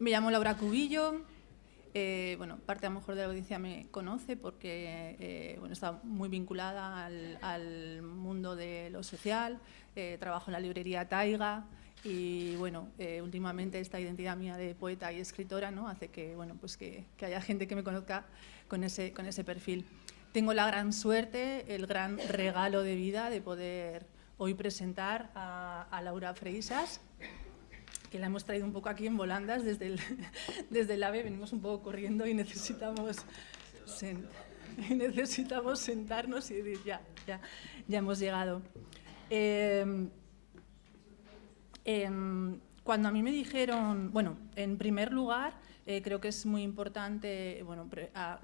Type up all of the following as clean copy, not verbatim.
Me llamo Laura Cubillo. Bueno, parte a lo mejor de la audiencia me conoce porque bueno, está muy vinculada al mundo de lo social. Trabajo en la librería Taiga y bueno, últimamente esta identidad mía de poeta y escritora, ¿no?, hace que, bueno, pues que haya gente que me conozca con ese perfil. Tengo la gran suerte, el gran regalo de vida de poder hoy presentar a Laura Freixas, que la hemos traído un poco aquí en volandas desde el AVE. Venimos un poco corriendo y necesitamos sentarnos y decir, ya hemos llegado. Cuando a mí me dijeron, bueno, en primer lugar, creo que es muy importante, bueno,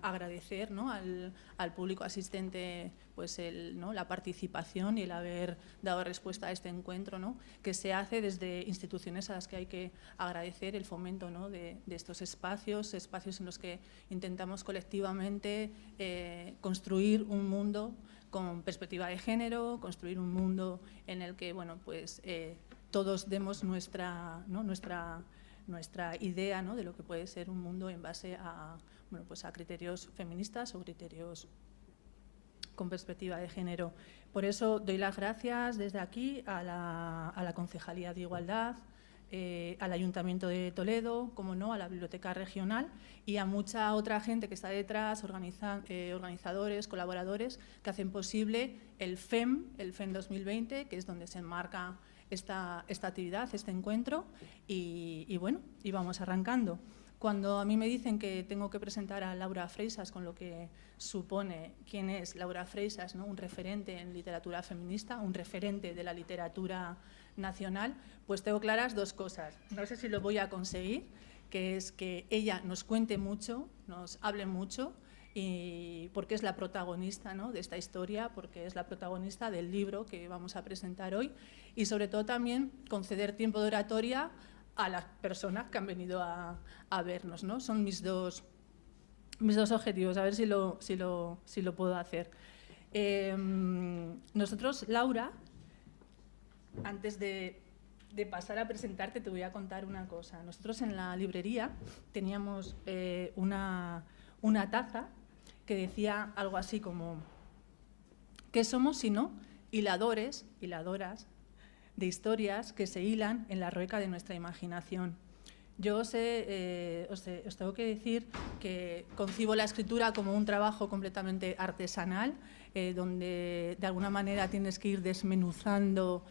agradecer, ¿no?, al público asistente, pues ¿no?, la participación y el haber dado respuesta a este encuentro, ¿no?, que se hace desde instituciones a las que hay que agradecer el fomento, ¿no?, de estos espacios en los que intentamos colectivamente construir un mundo con perspectiva de género, construir un mundo en el que, bueno, pues todos demos nuestra idea, ¿no?, de lo que puede ser un mundo en base a, bueno, pues a criterios feministas o criterios con perspectiva de género. Por eso doy las gracias desde aquí a la Concejalía de Igualdad, al Ayuntamiento de Toledo, como no, a la Biblioteca Regional y a mucha otra gente que está detrás, organizadores, colaboradores, que hacen posible el FEM 2020, que es donde se enmarca esta actividad, este encuentro, y bueno, y vamos arrancando. Cuando a mí me dicen que tengo que presentar a Laura Freixas, con lo que supone quién es Laura Freixas, ¿no?, un referente en literatura feminista, un referente de la literatura nacional, pues tengo claras dos cosas. No sé si lo voy a conseguir, que es que ella nos cuente mucho, nos hable mucho, y porque es la protagonista, ¿no?, de esta historia, porque es la protagonista del libro que vamos a presentar hoy, y sobre todo también conceder tiempo de oratoria a las personas que han venido a vernos, ¿no? Son mis dos objetivos, a ver si lo puedo hacer. Nosotros, Laura, antes de pasar a presentarte, te voy a contar una cosa. Nosotros en la librería teníamos una taza que decía algo así como: ¿qué somos sino hiladores, hiladoras de historias que se hilan en la rueca de nuestra imaginación? Yo os tengo que decir que concibo la escritura como un trabajo completamente artesanal, donde de alguna manera tienes que ir desmenuzando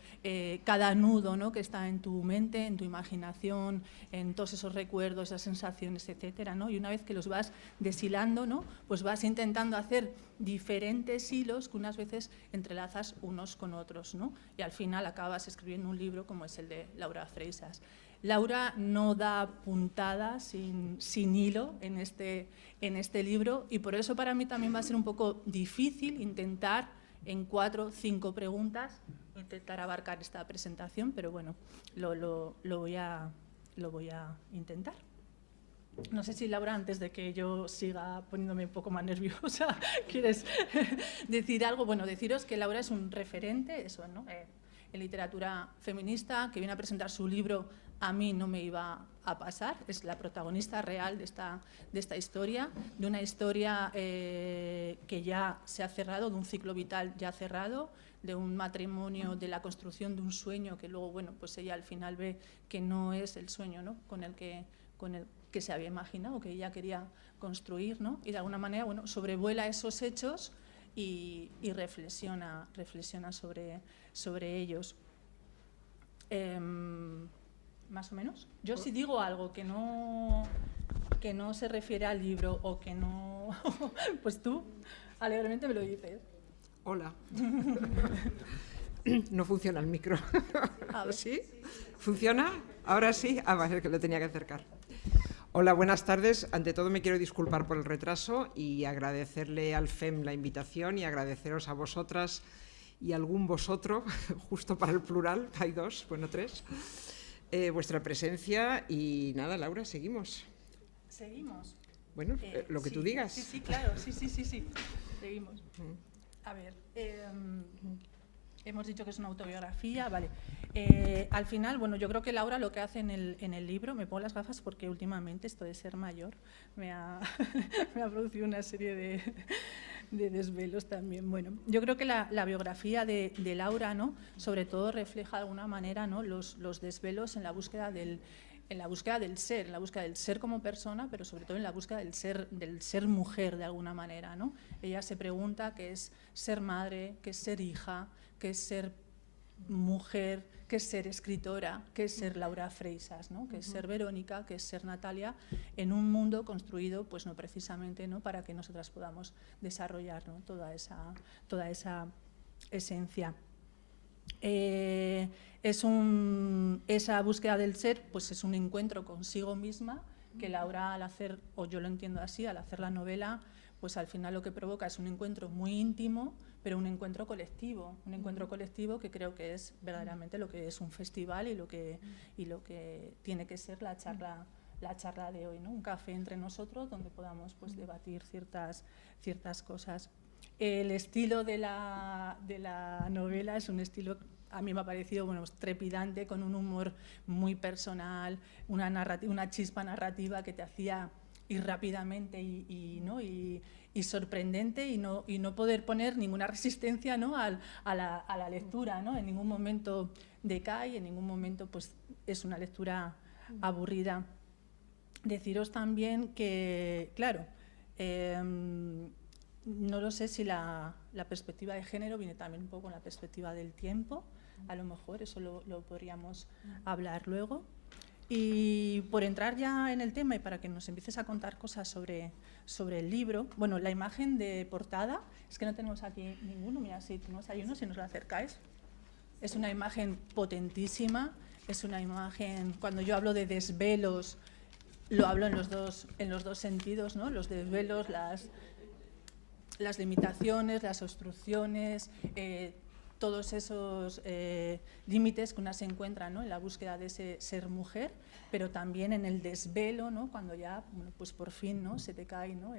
cada nudo, ¿no?, que está en tu mente, en tu imaginación, en todos esos recuerdos, esas sensaciones, etcétera, ¿no? Y una vez que los vas deshilando, ¿no?, pues vas intentando hacer diferentes hilos que unas veces entrelazas unos con otros, ¿no? Y al final acabas escribiendo un libro como es el de Laura Freixas. Laura no da puntada sin hilo en este libro, y por eso para mí también va a ser un poco difícil intentar en 4 o 5 preguntas intentar abarcar esta presentación, pero bueno, lo voy a intentar. No sé si, Laura, antes de que yo siga poniéndome un poco más nerviosa, ¿quieres decir algo? Bueno, deciros que Laura es un referente, eso, ¿no?, en literatura feminista, que viene a presentar su libro. A mí no me iba a pasar, es la protagonista real de esta historia, de una historia que ya se ha cerrado, de un ciclo vital ya cerrado, de un matrimonio, de la construcción de un sueño que luego, bueno, pues ella al final ve que no es el sueño, ¿no?, con el que se había imaginado, que ella quería construir, ¿no?, y de alguna manera, bueno, sobrevuela esos hechos y reflexiona sobre ellos. Más o menos. Yo si digo algo que no se refiere al libro o que no, pues tú alegremente me lo dices. Hola. No funciona el micro. ¿Sí? ¿Funciona? ¿Ahora sí? Vale, que lo tenía que acercar. Hola, buenas tardes. Ante todo me quiero disculpar por el retraso y agradecerle al FEM la invitación y agradeceros a vosotras y algún vosotro, justo para el plural, hay 2, bueno, 3, vuestra presencia. Y nada, Laura, seguimos. ¿Seguimos? Bueno, lo que sí, tú digas. Sí, claro, sí. Seguimos. A ver, hemos dicho que es una autobiografía, vale. Al final, bueno, yo creo que Laura lo que hace en el libro, me pongo las gafas porque últimamente esto de ser mayor me ha producido una serie de desvelos también. Bueno, yo creo que la biografía de Laura, ¿no?, sobre todo refleja de alguna manera, ¿no?, los desvelos en la búsqueda del ser como persona, pero sobre todo en la búsqueda del ser mujer de alguna manera, ¿no? Ella se pregunta qué es ser madre, qué es ser hija, qué es ser mujer, qué es ser escritora, qué es ser Laura Freixas, ¿no?, qué es ser Verónica, qué es ser Natalia, en un mundo construido, pues no precisamente, ¿no?, para que nosotras podamos desarrollar, ¿no?, toda esa esencia. Esa búsqueda del ser, pues es un encuentro consigo misma que Laura, al hacer, o yo lo entiendo así, al hacer la novela, pues al final lo que provoca es un encuentro muy íntimo, pero un encuentro colectivo que creo que es verdaderamente lo que es un festival y lo que tiene que ser la charla de hoy, ¿no? Un café entre nosotros donde podamos, pues, debatir ciertas cosas. El estilo de la novela es un estilo, a mí me ha parecido, bueno, trepidante, con un humor muy personal, una chispa narrativa que te hacía ir rápidamente y sorprendente y no poder poner ninguna resistencia, ¿no?, a la lectura, ¿no? En ningún momento decae, en ningún momento, pues, es una lectura aburrida. Deciros también que, claro, no lo sé si la perspectiva de género viene también un poco con la perspectiva del tiempo, a lo mejor eso lo podríamos hablar luego. Y por entrar ya en el tema y para que nos empieces a contar cosas sobre el libro, bueno, la imagen de portada, es que no tenemos aquí ninguno, mira, si tenemos ahí uno, si nos lo acercáis, es una imagen potentísima, es una imagen, cuando yo hablo de desvelos, lo hablo en los dos sentidos, ¿no? Los desvelos, las limitaciones, las obstrucciones, todos esos límites que una se encuentra, ¿no?, en la búsqueda de ese ser mujer, pero también en el desvelo, ¿no?, cuando ya, bueno, pues por fin, ¿no?, se te cae, ¿no?,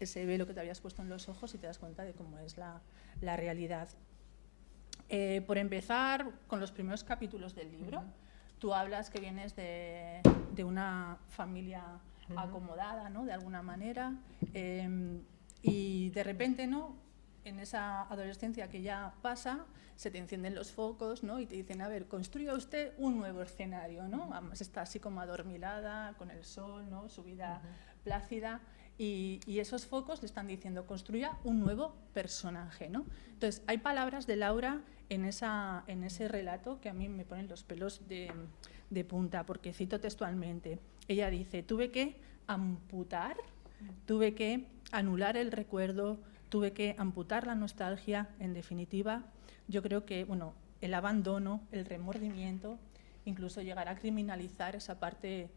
ese velo que te habías puesto en los ojos y te das cuenta de cómo es la realidad. Por empezar, con los primeros capítulos del libro, tú hablas que vienes de una familia acomodada, ¿no?, de alguna manera, y de repente, ¿no?, en esa adolescencia que ya pasa, se te encienden los focos, ¿no?, y te dicen, a ver, construya usted un nuevo escenario, ¿no? Además está así como adormilada, con el sol, ¿no?, su vida plácida, y esos focos le están diciendo, construya un nuevo personaje, ¿no? Entonces, hay palabras de Laura en ese relato que a mí me ponen los pelos de punta, porque cito textualmente. Ella dice, tuve que amputar, tuve que anular el recuerdo, tuve que amputar la nostalgia, en definitiva. Yo creo que, bueno, el abandono, el remordimiento, incluso llegar a criminalizar esa parte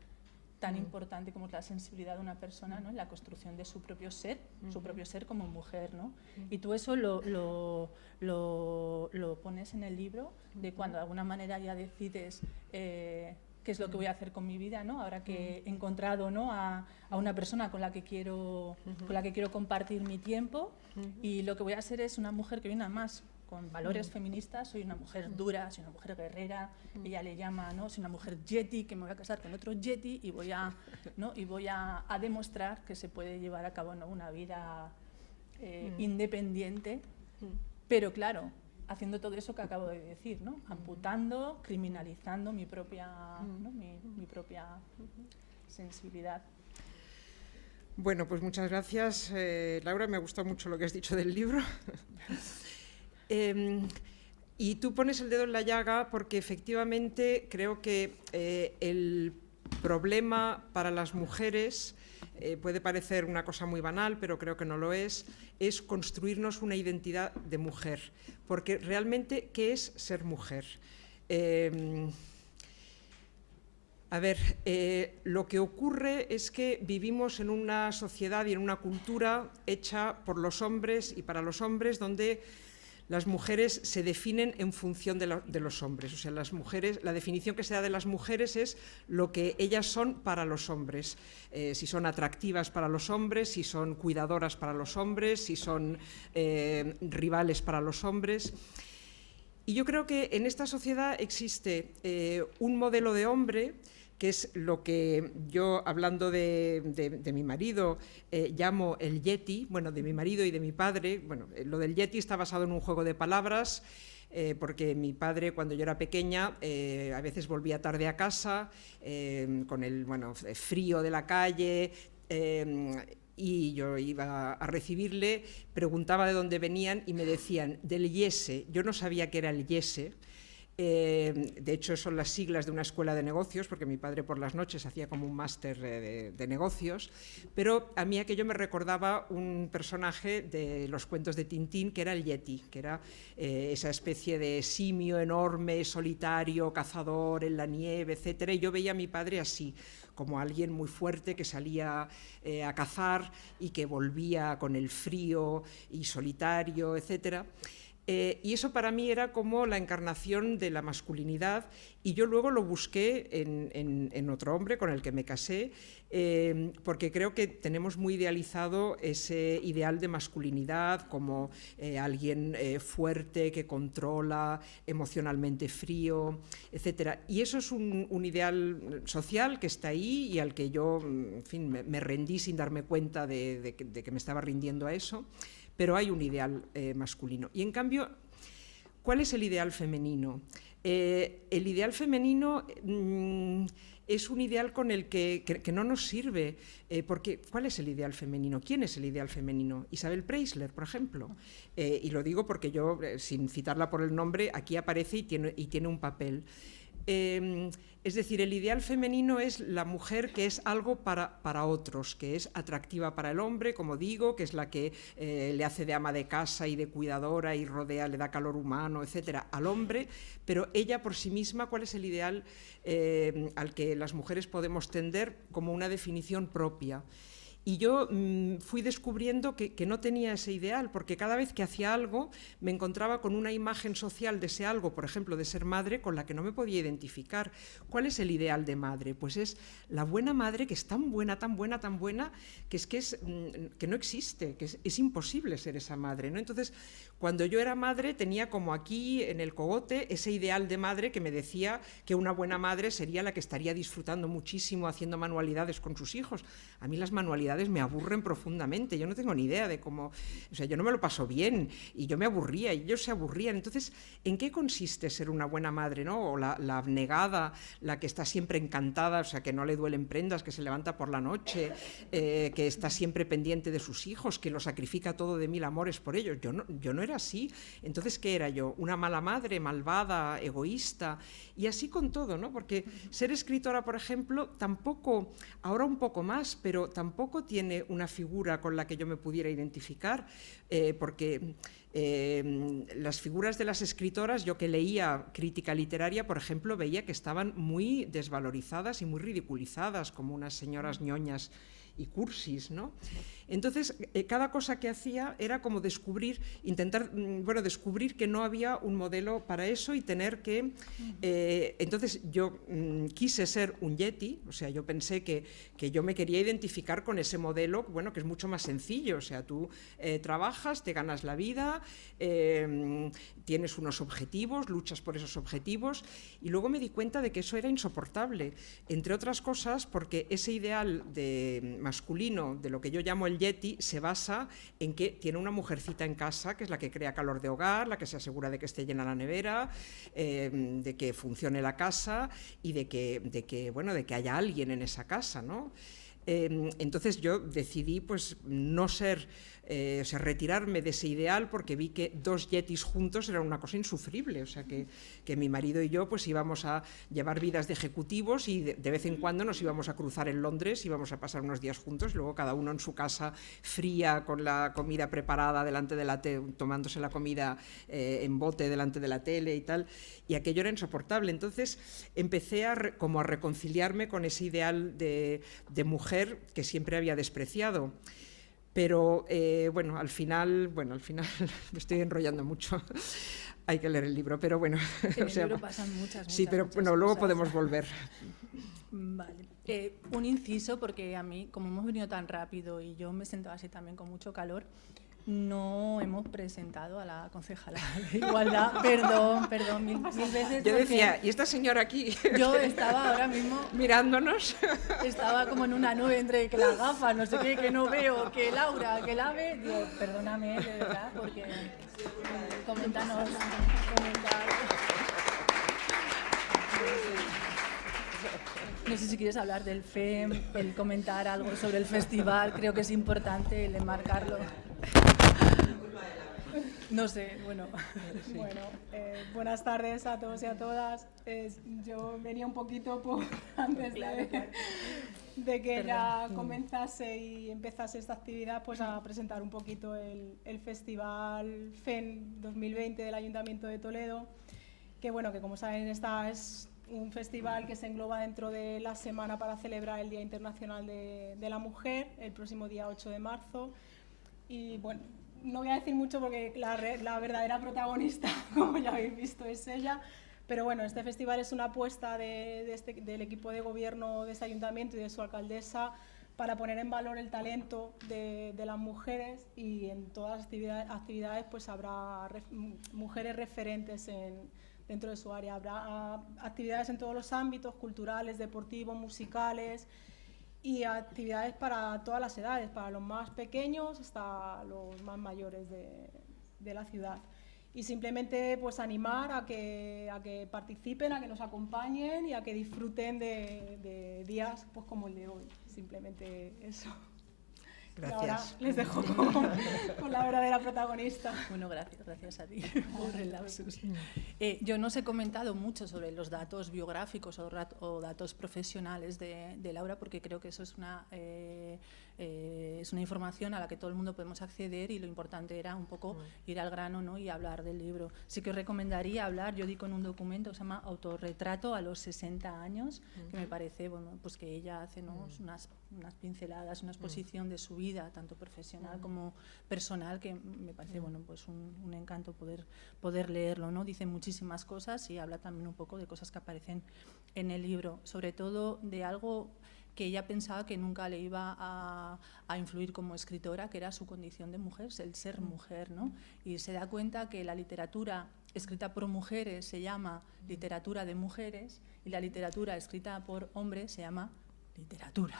tan importante como es la sensibilidad de una persona, ¿no?, en la construcción de su propio ser como mujer, ¿no? Y tú eso lo pones en el libro, de cuando de alguna manera ya decides qué es lo que voy a hacer con mi vida, ¿no?, ahora que he encontrado, ¿no?, a una persona con la que quiero compartir mi tiempo, y lo que voy a hacer es una mujer que viene además con valores feministas, soy una mujer dura, soy una mujer guerrera, ella le llama, ¿no?, soy una mujer yeti, que me voy a casar con otro yeti y voy a demostrar que se puede llevar a cabo, ¿no?, una vida independiente, pero claro, haciendo todo eso que acabo de decir, ¿no?, amputando, criminalizando mi propia, ¿no?, mi propia sensibilidad. Bueno, pues muchas gracias, Laura, me ha gustado mucho lo que has dicho del libro. Y tú pones el dedo en la llaga porque efectivamente creo que el problema para las mujeres, puede parecer una cosa muy banal, pero creo que no lo es construirnos una identidad de mujer. Porque realmente, ¿qué es ser mujer? Lo que ocurre es que vivimos en una sociedad y en una cultura hecha por los hombres y para los hombres, donde las mujeres se definen en función de los hombres. O sea, las mujeres, la definición que se da de las mujeres es lo que ellas son para los hombres. Si son atractivas para los hombres, si son cuidadoras para los hombres, si son rivales para los hombres. Y yo creo que en esta sociedad existe un modelo de hombre que es lo que yo, hablando de mi marido, llamo el yeti, bueno, de mi marido y de mi padre. Bueno, lo del yeti está basado en un juego de palabras, porque mi padre, cuando yo era pequeña, a veces volvía tarde a casa, con el frío de la calle, y yo iba a recibirle, preguntaba de dónde venían y me decían del Yese. Yo no sabía qué era el Yese. De hecho, son las siglas de una escuela de negocios, porque mi padre por las noches hacía como un máster de negocios, pero a mí aquello me recordaba un personaje de los cuentos de Tintín, que era el Yeti, que era esa especie de simio enorme, solitario, cazador en la nieve, etc. Y yo veía a mi padre así, como alguien muy fuerte que salía a cazar y que volvía con el frío y solitario, etc. Y eso para mí era como la encarnación de la masculinidad, y yo luego lo busqué en otro hombre con el que me casé, porque creo que tenemos muy idealizado ese ideal de masculinidad como alguien fuerte, que controla, emocionalmente frío, etc. Y eso es un ideal social que está ahí y al que yo, en fin, me rendí sin darme cuenta de que me estaba rindiendo a eso. Pero hay un ideal masculino. Y en cambio, ¿cuál es el ideal femenino? El ideal femenino es un ideal con el que no nos sirve, porque ¿cuál es el ideal femenino? ¿Quién es el ideal femenino? Isabel Preisler, por ejemplo. Y lo digo porque yo, sin citarla por el nombre, aquí aparece y tiene un papel. Es decir, el ideal femenino es la mujer que es algo para otros, que es atractiva para el hombre, como digo, que es la que le hace de ama de casa y de cuidadora y rodea, le da calor humano, etcétera, al hombre, pero ella por sí misma, ¿cuál es el ideal al que las mujeres podemos tender como una definición propia? Y yo fui descubriendo que no tenía ese ideal, porque cada vez que hacía algo me encontraba con una imagen social de ese algo, por ejemplo, de ser madre, con la que no me podía identificar. ¿Cuál es el ideal de madre? Pues es la buena madre, que es tan buena, tan buena, tan buena, que no existe, que es imposible ser esa madre, ¿no? Entonces, cuando yo era madre tenía como aquí en el cogote ese ideal de madre que me decía que una buena madre sería la que estaría disfrutando muchísimo haciendo manualidades con sus hijos. A mí las manualidades me aburren profundamente, yo no tengo ni idea de cómo, o sea, yo no me lo paso bien y yo me aburría y ellos se aburrían. Entonces, ¿en qué consiste ser una buena madre, no? O la abnegada, la que está siempre encantada, o sea, que no le duelen prendas, que se levanta por la noche, que está siempre pendiente de sus hijos, que lo sacrifica todo de mil amores por ellos. Yo no era así. Entonces, ¿qué era yo? Una mala madre, malvada, egoísta, y así con todo, ¿no? Porque ser escritora, por ejemplo, tampoco, ahora un poco más, pero tampoco tiene una figura con la que yo me pudiera identificar, porque las figuras de las escritoras, yo que leía crítica literaria, por ejemplo, veía que estaban muy desvalorizadas y muy ridiculizadas, como unas señoras ñoñas y cursis, ¿no? Entonces, cada cosa que hacía era como descubrir que no había un modelo para eso y tener que... entonces, yo quise ser un yeti, o sea, yo pensé que yo me quería identificar con ese modelo, bueno, que es mucho más sencillo, o sea, tú trabajas, te ganas la vida, tienes unos objetivos, luchas por esos objetivos, y luego me di cuenta de que eso era insoportable, entre otras cosas porque ese ideal masculino, de lo que yo llamo el yeti, se basa en que tiene una mujercita en casa, que es la que crea calor de hogar, la que se asegura de que esté llena la nevera, de que funcione la casa y de que haya alguien en esa casa, ¿no? Entonces yo decidí pues no ser, retirarme de ese ideal, porque vi que dos yetis juntos era una cosa insufrible, o sea que mi marido y yo pues íbamos a llevar vidas de ejecutivos y de vez en cuando nos íbamos a cruzar en Londres, íbamos a pasar unos días juntos, luego cada uno en su casa fría, con la comida preparada delante de la tele, tomándose la comida en bote delante de la tele y tal, y aquello era insoportable. Entonces empecé a reconciliarme con ese ideal de mujer que siempre había despreciado. Pero bueno, al final me estoy enrollando mucho. Hay que leer el libro, pero bueno. En el libro pasan muchas sí, pero muchas bueno, luego cosas. podemos volver. Vale. Un inciso, porque a mí, como hemos venido tan rápido y yo me sentaba así también con mucho calor, no hemos presentado a la concejala de Igualdad. Perdón, mil veces. Yo decía, ¿y esta señora aquí? Yo estaba ahora mismo mirándonos. Estaba como en una nube entre que las gafas, no sé qué, que no veo, que Laura, que la ve. Digo, perdóname, de verdad, porque coméntanos. No sé si quieres hablar del FEM, el comentar algo sobre el festival, creo que es importante el enmarcarlo. No sé, bueno. Bueno, buenas tardes a todos y a todas. Yo venía un poquito antes de que ya comenzase y empezase esta actividad, pues a presentar un poquito el Festival FEM 2020 del Ayuntamiento de Toledo, que bueno, que como saben es un festival que se engloba dentro de la semana para celebrar el Día Internacional de la Mujer, el próximo día 8 de marzo. Y bueno, no voy a decir mucho porque la verdadera protagonista, como ya habéis visto, es ella. Pero bueno, este festival es una apuesta del equipo de gobierno de este ayuntamiento y de su alcaldesa para poner en valor el talento de las mujeres, y en todas las actividades pues habrá mujeres referentes dentro de su área. Habrá actividades en todos los ámbitos, culturales, deportivos, musicales, y actividades para todas las edades, para los más pequeños hasta los más mayores de la ciudad. Y simplemente pues animar a que participen, a que nos acompañen y a que disfruten de días pues como el de hoy. Simplemente eso. Gracias. Y ahora les dejo con la verdadera protagonista. Bueno, gracias a ti por el lapsus. Yo no os he comentado mucho sobre los datos biográficos o datos profesionales de Laura, porque creo que eso es una información a la que todo el mundo podemos acceder, y lo importante era un poco ir al grano, ¿no? Y hablar del libro. Sí que os recomendaría hablar, yo di con un documento que se llama Autorretrato a los 60 años, que me parece, bueno, pues que ella hace, ¿no? unas pinceladas, una exposición de su vida, tanto profesional como personal, que me parece, bueno, pues un encanto poder leerlo, ¿no? Dice muchísimas cosas y habla también un poco de cosas que aparecen en el libro, sobre todo de algo que ella pensaba que nunca le iba a influir como escritora, que era su condición de mujer, el ser mujer, ¿no? Y se da cuenta que la literatura escrita por mujeres se llama literatura de mujeres, y la literatura escrita por hombres se llama literatura.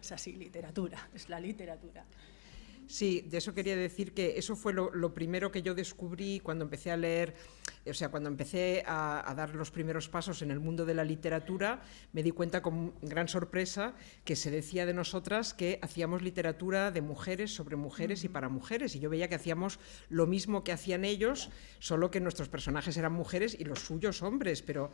Es así, literatura, es la literatura. Sí, de eso quería decir que eso fue lo primero que yo descubrí cuando empecé a leer, o sea, cuando empecé a dar los primeros pasos en el mundo de la literatura. Me di cuenta con gran sorpresa que se decía de nosotras que hacíamos literatura de mujeres, sobre mujeres y para mujeres, y yo veía que hacíamos lo mismo que hacían ellos, solo que nuestros personajes eran mujeres y los suyos hombres. Pero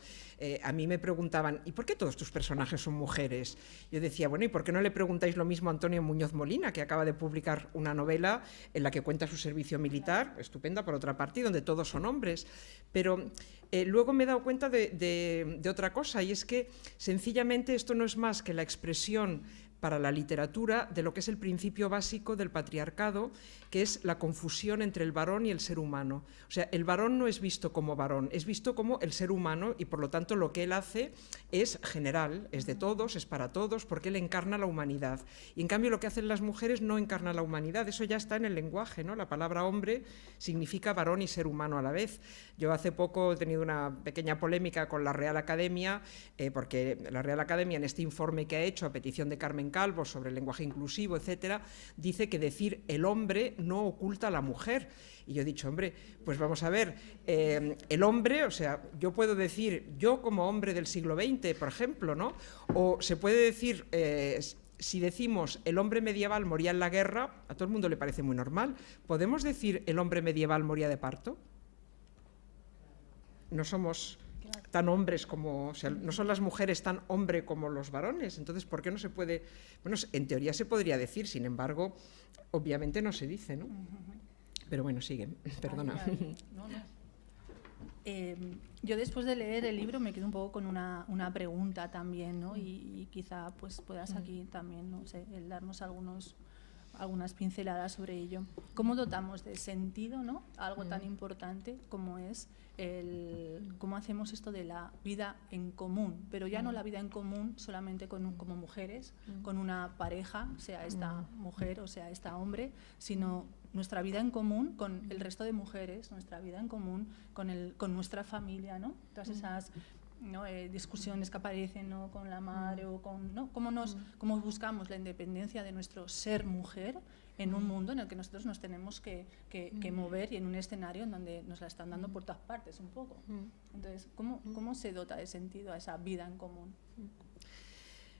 a mí me preguntaban, ¿y por qué todos tus personajes son mujeres? Yo decía, bueno, ¿y por qué no le preguntáis lo mismo a Antonio Muñoz Molina, que acaba de publicar una novela en la que cuenta su servicio militar, estupenda por otra parte, y donde todos son hombres? Pero luego me he dado cuenta de otra cosa, y es que sencillamente esto no es más que la expresión para la literatura de lo que es el principio básico del patriarcado, que es la confusión entre el varón y el ser humano. O sea, el varón no es visto como varón, es visto como el ser humano, y por lo tanto lo que él hace es general, es de todos, es para todos, porque él encarna la humanidad. Y en cambio lo que hacen las mujeres no encarna la humanidad, eso ya está en el lenguaje, ¿no? La palabra hombre significa varón y ser humano a la vez. Yo hace poco he tenido una pequeña polémica con la Real Academia, porque la Real Academia, en este informe que ha hecho a petición de Carmen Calvo sobre el lenguaje inclusivo, etcétera, dice que decir el hombre no oculta a la mujer. Y yo he dicho, hombre, pues vamos a ver, el hombre, o sea, yo puedo decir yo como hombre del siglo XX, por ejemplo, ¿no? O se puede decir, si decimos el hombre medieval moría en la guerra, a todo el mundo le parece muy normal. ¿Podemos decir el hombre medieval moría de parto? No somos tan hombres como, o sea, no son las mujeres tan hombre como los varones. Entonces, ¿por qué no se puede? Bueno, en teoría se podría decir, sin embargo, obviamente no se dice, ¿no? Pero bueno, sigue, perdona. No. Yo después de leer el libro me quedo un poco con una pregunta también, ¿no? Y quizá pues puedas aquí también, no sé, el darnos algunos algunas pinceladas sobre ello. ¿Cómo dotamos de sentido, ¿no?, algo tan importante como es cómo hacemos esto de la vida en común, pero ya no la vida en común solamente como mujeres, con una pareja, sea esta mujer o sea esta hombre, sino nuestra vida en común con el resto de mujeres, nuestra vida en común con nuestra familia, ¿no? Todas esas, ¿no?, discusiones que aparecen, ¿no?, con la madre o con, ¿no?, cómo buscamos la independencia de nuestro ser mujer en un mundo en el que nosotros nos tenemos que mover y en un escenario en donde nos la están dando por todas partes un poco. Entonces, ¿cómo se dota de sentido a esa vida en común?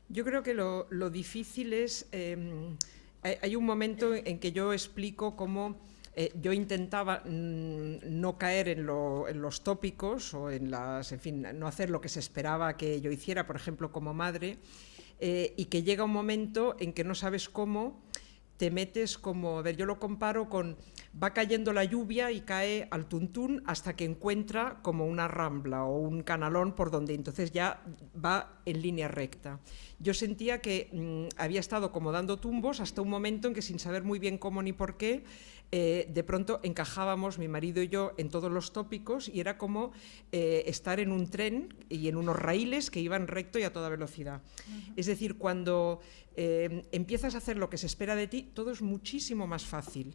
Yo creo que lo difícil es... hay un momento en que yo explico cómo yo intentaba no caer en los tópicos o en fin, no hacer lo que se esperaba que yo hiciera, por ejemplo, como madre, y que llega un momento en que no sabes cómo te metes como... A ver, yo lo comparo con... Va cayendo la lluvia y cae al tuntún hasta que encuentra como una rambla o un canalón por donde entonces ya va en línea recta. Yo sentía que había estado como dando tumbos hasta un momento en que, sin saber muy bien cómo ni por qué, de pronto encajábamos mi marido y yo en todos los tópicos y era como estar en un tren y en unos raíles que iban recto y a toda velocidad. Es decir, cuando empiezas a hacer lo que se espera de ti, todo es muchísimo más fácil,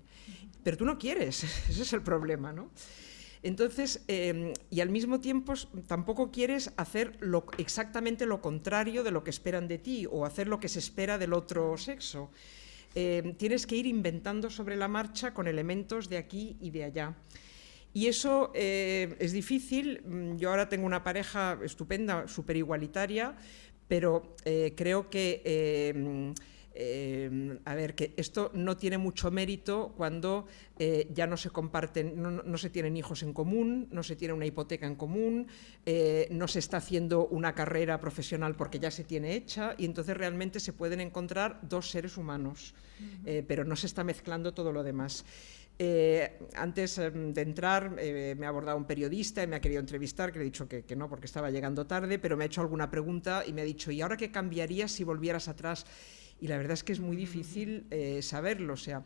pero tú no quieres, ese es el problema, ¿no? Entonces, y al mismo tiempo tampoco quieres hacer exactamente lo contrario de lo que esperan de ti o hacer lo que se espera del otro sexo. Tienes que ir inventando sobre la marcha con elementos de aquí y de allá. Y eso es difícil. Yo ahora tengo una pareja estupenda, súper igualitaria, pero creo que... a ver, que esto no tiene mucho mérito cuando ya no se comparten, no se tienen hijos en común, no se tiene una hipoteca en común, no se está haciendo una carrera profesional porque ya se tiene hecha y entonces realmente se pueden encontrar dos seres humanos, pero no se está mezclando todo lo demás. Antes de entrar me ha abordado un periodista y me ha querido entrevistar, que le he dicho que no porque estaba llegando tarde, pero me ha hecho alguna pregunta y me ha dicho, ¿y ahora qué cambiarías si volvieras atrás? Y la verdad es que es muy difícil saberlo. O sea,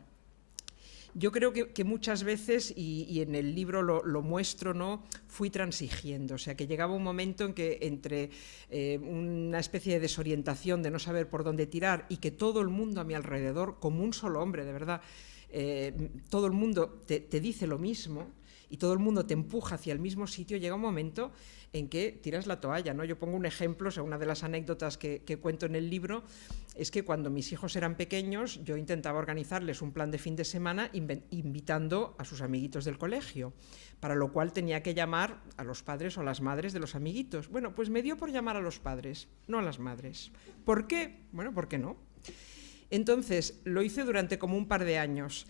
yo creo que muchas veces, y en el libro lo muestro, ¿no?, fui transigiendo. O sea, que llegaba un momento en que entre una especie de desorientación, de no saber por dónde tirar, y que todo el mundo a mi alrededor, como un solo hombre, de verdad, todo el mundo te dice lo mismo y todo el mundo te empuja hacia el mismo sitio, llega un momento en que tiras la toalla, ¿no? Yo pongo un ejemplo, o sea, una de las anécdotas que cuento en el libro es que cuando mis hijos eran pequeños yo intentaba organizarles un plan de fin de semana invitando a sus amiguitos del colegio, para lo cual tenía que llamar a los padres o a las madres de los amiguitos. Bueno, pues me dio por llamar a los padres, no a las madres. ¿Por qué? Bueno, ¿por qué no? Entonces, lo hice durante como un par de años.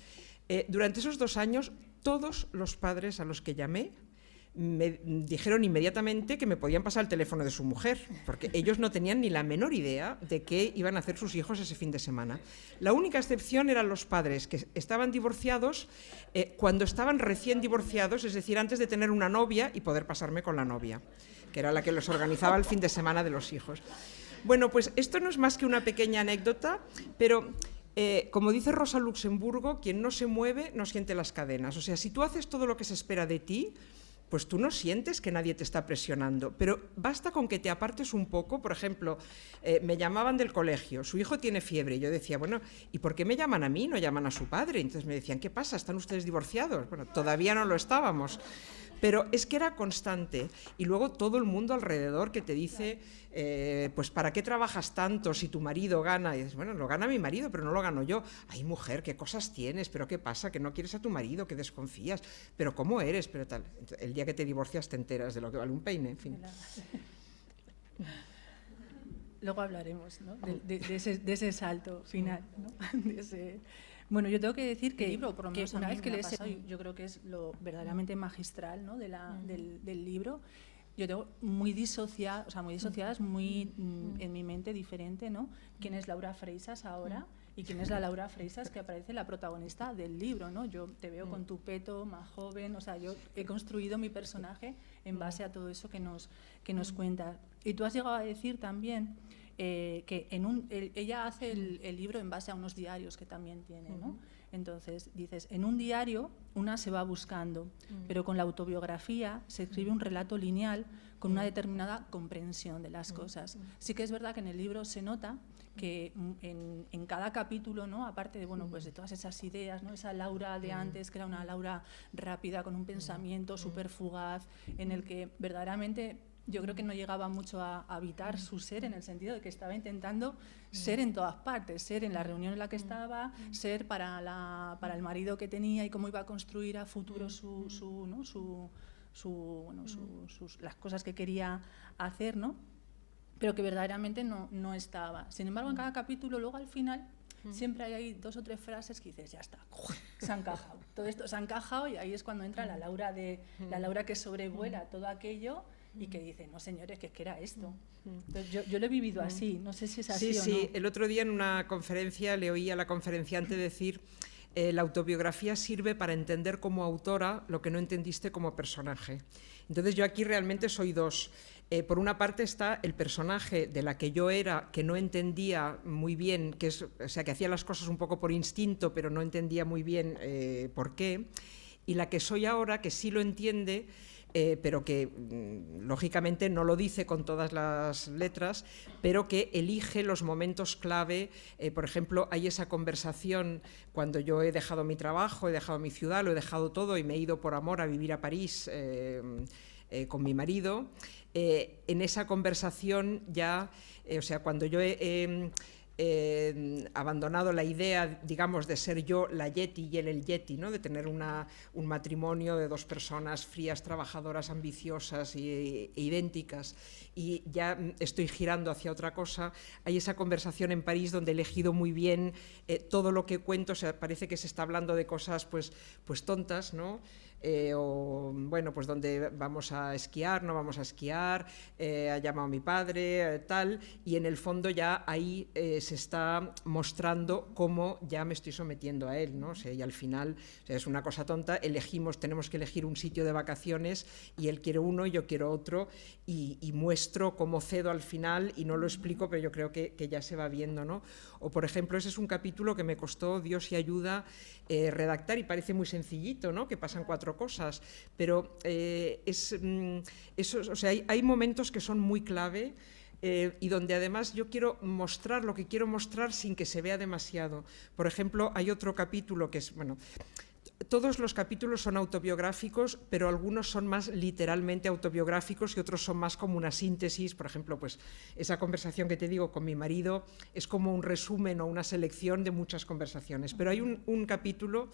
Durante esos 2 años, todos los padres a los que llamé me dijeron inmediatamente que me podían pasar el teléfono de su mujer, porque ellos no tenían ni la menor idea de qué iban a hacer sus hijos ese fin de semana. La única excepción eran los padres que estaban divorciados cuando estaban recién divorciados, es decir, antes de tener una novia y poder pasarme con la novia, que era la que los organizaba el fin de semana de los hijos. Bueno, pues esto no es más que una pequeña anécdota, pero como dice Rosa Luxemburgo, quien no se mueve no siente las cadenas. O sea, si tú haces todo lo que se espera de ti, pues tú no sientes que nadie te está presionando, pero basta con que te apartes un poco. Por ejemplo, me llamaban del colegio, su hijo tiene fiebre, y yo decía, bueno, ¿y por qué me llaman a mí, no llaman a su padre? Entonces me decían, ¿qué pasa? ¿Están ustedes divorciados? Bueno, todavía no lo estábamos, pero es que era constante. Y luego todo el mundo alrededor que te dice, pues ¿para qué trabajas tanto si tu marido gana? Y dices, bueno, lo gana mi marido, pero no lo gano yo. Ay, mujer, ¿qué cosas tienes? ¿Pero qué pasa? ¿Que no quieres a tu marido? ¿Que desconfías? ¿Pero cómo eres? Pero tal. El día que te divorcias te enteras de lo que vale un peine, en fin. Luego hablaremos, ¿no?, de ese salto final, ¿no? Bueno, yo tengo que decir que una vez que lees, yo creo que es lo verdaderamente magistral, ¿no?, del libro. Yo tengo muy disociadas, en mi mente diferente, ¿no?, quién es Laura Freixas ahora y quién es la Laura Freixas que aparece la protagonista del libro, ¿no? Yo te veo con tu peto más joven, o sea, yo he construido mi personaje en base a todo eso que nos cuentas. Y tú has llegado a decir también que ella hace el libro en base a unos diarios que también tiene, ¿no? Entonces, dices, en un diario una se va buscando, pero con la autobiografía se escribe un relato lineal con una determinada comprensión de las cosas. Sí que es verdad que en el libro se nota que en cada capítulo, ¿no? Aparte de, bueno, pues de todas esas ideas, ¿no? Esa Laura de antes, que era una Laura rápida, con un pensamiento súper fugaz, en el que verdaderamente yo creo que no llegaba mucho a habitar su ser, en el sentido de que estaba intentando ser en todas partes, ser en la reunión en la que estaba, ser para el marido que tenía y cómo iba a construir a futuro las cosas que quería hacer, ¿no? Pero que verdaderamente no estaba. Sin embargo, en cada capítulo, luego al final, siempre hay ahí 2 o 3 frases que dices, ya está, se ha encajado. Todo esto se ha encajado y ahí es cuando entra la Laura que sobrevuela todo aquello y que dice, no señores, que es que era esto. Entonces, yo lo he vivido así, no sé si es así o no. Sí, el otro día en una conferencia le oí a la conferenciante decir, la autobiografía sirve para entender como autora lo que no entendiste como personaje. Entonces yo aquí realmente soy 2. Por una parte está el personaje de la que yo era, que no entendía muy bien, que hacía las cosas un poco por instinto, pero no entendía muy bien por qué, y la que soy ahora, que sí lo entiende, pero que lógicamente no lo dice con todas las letras, pero que elige los momentos clave. Por ejemplo, hay esa conversación cuando yo he dejado mi trabajo, he dejado mi ciudad, lo he dejado todo y me he ido por amor a vivir a París con mi marido. En esa conversación ya, cuando yo he abandonado la idea, digamos, de ser yo la Yeti y él el Yeti, ¿no? De tener un matrimonio de 2 personas frías, trabajadoras, ambiciosas e idénticas, y ya estoy girando hacia otra cosa. Hay esa conversación en París donde he elegido muy bien todo lo que cuento. Parece que se está hablando de cosas pues tontas, ¿no? O bueno, pues donde vamos a esquiar, no vamos a esquiar, ha llamado a mi padre, tal, y en el fondo ya ahí se está mostrando cómo ya me estoy sometiendo a él, ¿no? Y al final, es una cosa tonta, tenemos que elegir un sitio de vacaciones y él quiere uno y yo quiero otro, y muestro cómo cedo al final, y no lo explico, pero yo creo que ya se va viendo, ¿no? O por ejemplo, ese es un capítulo que me costó Dios y ayuda redactar, y parece muy sencillito, ¿no? Que pasan 4 cosas, pero hay momentos que son muy clave, y donde además yo quiero mostrar lo que quiero mostrar sin que se vea demasiado. Por ejemplo, hay otro capítulo que es, bueno, todos los capítulos son autobiográficos, pero algunos son más literalmente autobiográficos y otros son más como una síntesis. Por ejemplo, pues esa conversación que te digo con mi marido es como un resumen o una selección de muchas conversaciones. Pero hay un capítulo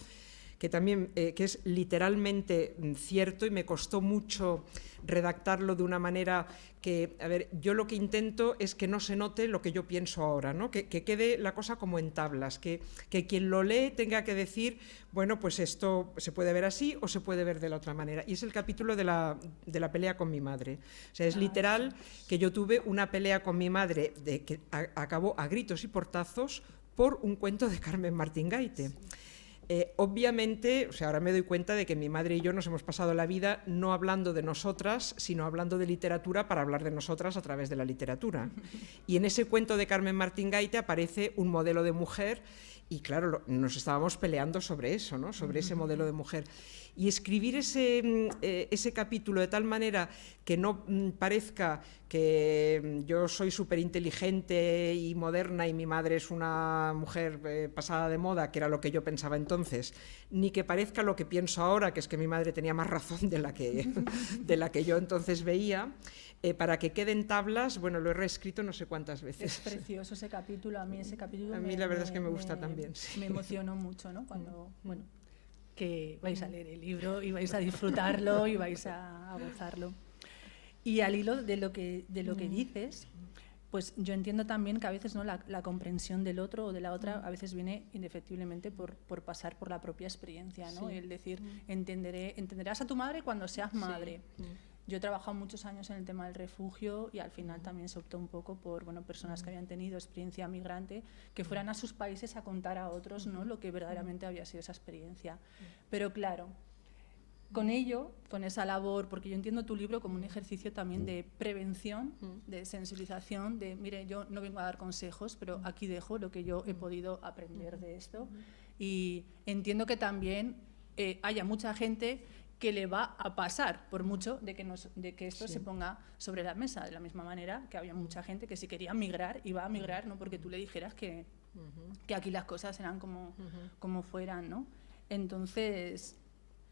que también que es literalmente cierto, y me costó mucho redactarlo de una manera que, a ver, yo lo que intento es que no se note lo que yo pienso ahora, ¿no? Que quede la cosa como en tablas, que quien lo lee tenga que decir, bueno, pues esto se puede ver así o se puede ver de la otra manera. Y es el capítulo de la pelea con mi madre. O sea, es literal que yo tuve una pelea con mi madre que acabó a gritos y portazos por un cuento de Carmen Martín Gaite. Obviamente, ahora me doy cuenta de que mi madre y yo nos hemos pasado la vida no hablando de nosotras, sino hablando de literatura para hablar de nosotras a través de la literatura. Y en ese cuento de Carmen Martín Gaite aparece un modelo de mujer, y claro, nos estábamos peleando sobre eso, ¿no? Sobre ese modelo de mujer. Y escribir ese capítulo de tal manera que no parezca que yo soy súper inteligente y moderna y mi madre es una mujer pasada de moda, que era lo que yo pensaba entonces, ni que parezca lo que pienso ahora, que es que mi madre tenía más razón de la que yo entonces veía. Para que queden tablas, bueno, lo he reescrito no sé cuántas veces. Es precioso ese capítulo, a mí ese capítulo a mí la verdad es que me gusta también. Sí. Me emocionó mucho, ¿no? Cuando, bueno, que vais a leer el libro y vais a disfrutarlo y vais a gozarlo. Y al hilo de lo que dices, pues yo entiendo también que a veces, ¿no?, la comprensión del otro o de la otra a veces viene indefectiblemente por pasar por la propia experiencia, ¿no? Sí. Y el decir, entenderás a tu madre cuando seas madre. Sí. Yo he trabajado muchos años en el tema del refugio y al final también se optó un poco por, bueno, personas que habían tenido experiencia migrante que fueran a sus países a contar a otros, ¿no?, lo que verdaderamente había sido esa experiencia. Pero claro, con ello, con esa labor, porque yo entiendo tu libro como un ejercicio también de prevención, de sensibilización, de, mire, yo no vengo a dar consejos, pero aquí dejo lo que yo he podido aprender de esto. Y entiendo que también haya mucha gente que le va a pasar, por mucho de que esto se ponga sobre la mesa, de la misma manera que había mucha gente que si quería migrar, iba a migrar, no porque tú le dijeras que aquí las cosas eran como fueran, ¿no? Entonces,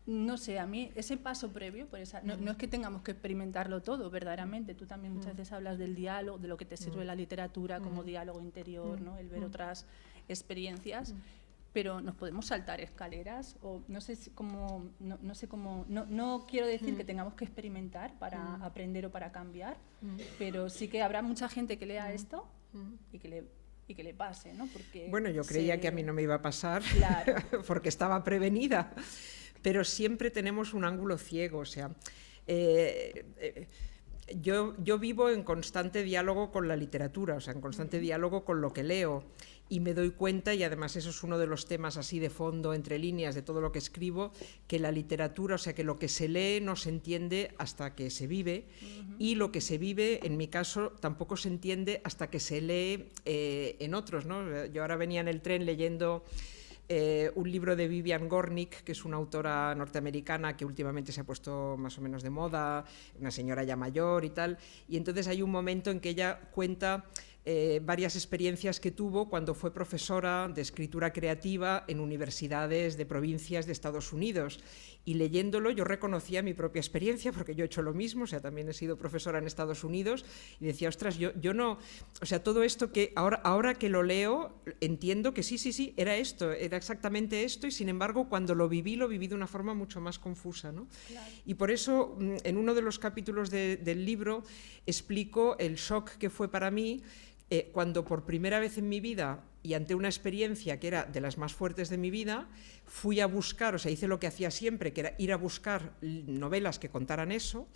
no sé, a mí ese paso previo, no es que tengamos que experimentarlo todo, verdaderamente. Tú también muchas veces hablas del diálogo, de lo que te sirve la literatura como diálogo interior, ¿no? El ver otras experiencias. Pero nos podemos saltar escaleras o no sé cómo, no quiero decir que tengamos que experimentar para aprender o para cambiar, pero sí que habrá mucha gente que lea esto y que le pase, ¿no? Porque bueno, yo creía que a mí no me iba a pasar, claro. porque estaba prevenida, pero siempre tenemos un ángulo ciego, o sea, yo vivo en constante diálogo con la literatura, o sea, en constante diálogo con lo que leo. Y me doy cuenta, y además eso es uno de los temas así de fondo, entre líneas, de todo lo que escribo, que la literatura, o sea, que lo que se lee no se entiende hasta que se vive, y lo que se vive, en mi caso, tampoco se entiende hasta que se lee en otros, ¿no? Yo ahora venía en el tren leyendo un libro de Vivian Gornick, que es una autora norteamericana que últimamente se ha puesto más o menos de moda, una señora ya mayor y tal, y entonces hay un momento en que ella cuenta varias experiencias que tuvo cuando fue profesora de escritura creativa en universidades de provincias de Estados Unidos. Y leyéndolo yo reconocía mi propia experiencia, porque yo he hecho lo mismo, o sea, también he sido profesora en Estados Unidos, y decía, ostras, yo no, o sea, todo esto que ahora que lo leo, entiendo que sí, era esto, era exactamente esto, y sin embargo, cuando lo viví de una forma mucho más confusa, ¿no? Claro. Y por eso, en uno de los capítulos del libro, explico el shock que fue para mí cuando por primera vez en mi vida y ante una experiencia que era de las más fuertes de mi vida, fui a buscar, o sea, hice lo que hacía siempre, que era ir a buscar novelas que contaran eso,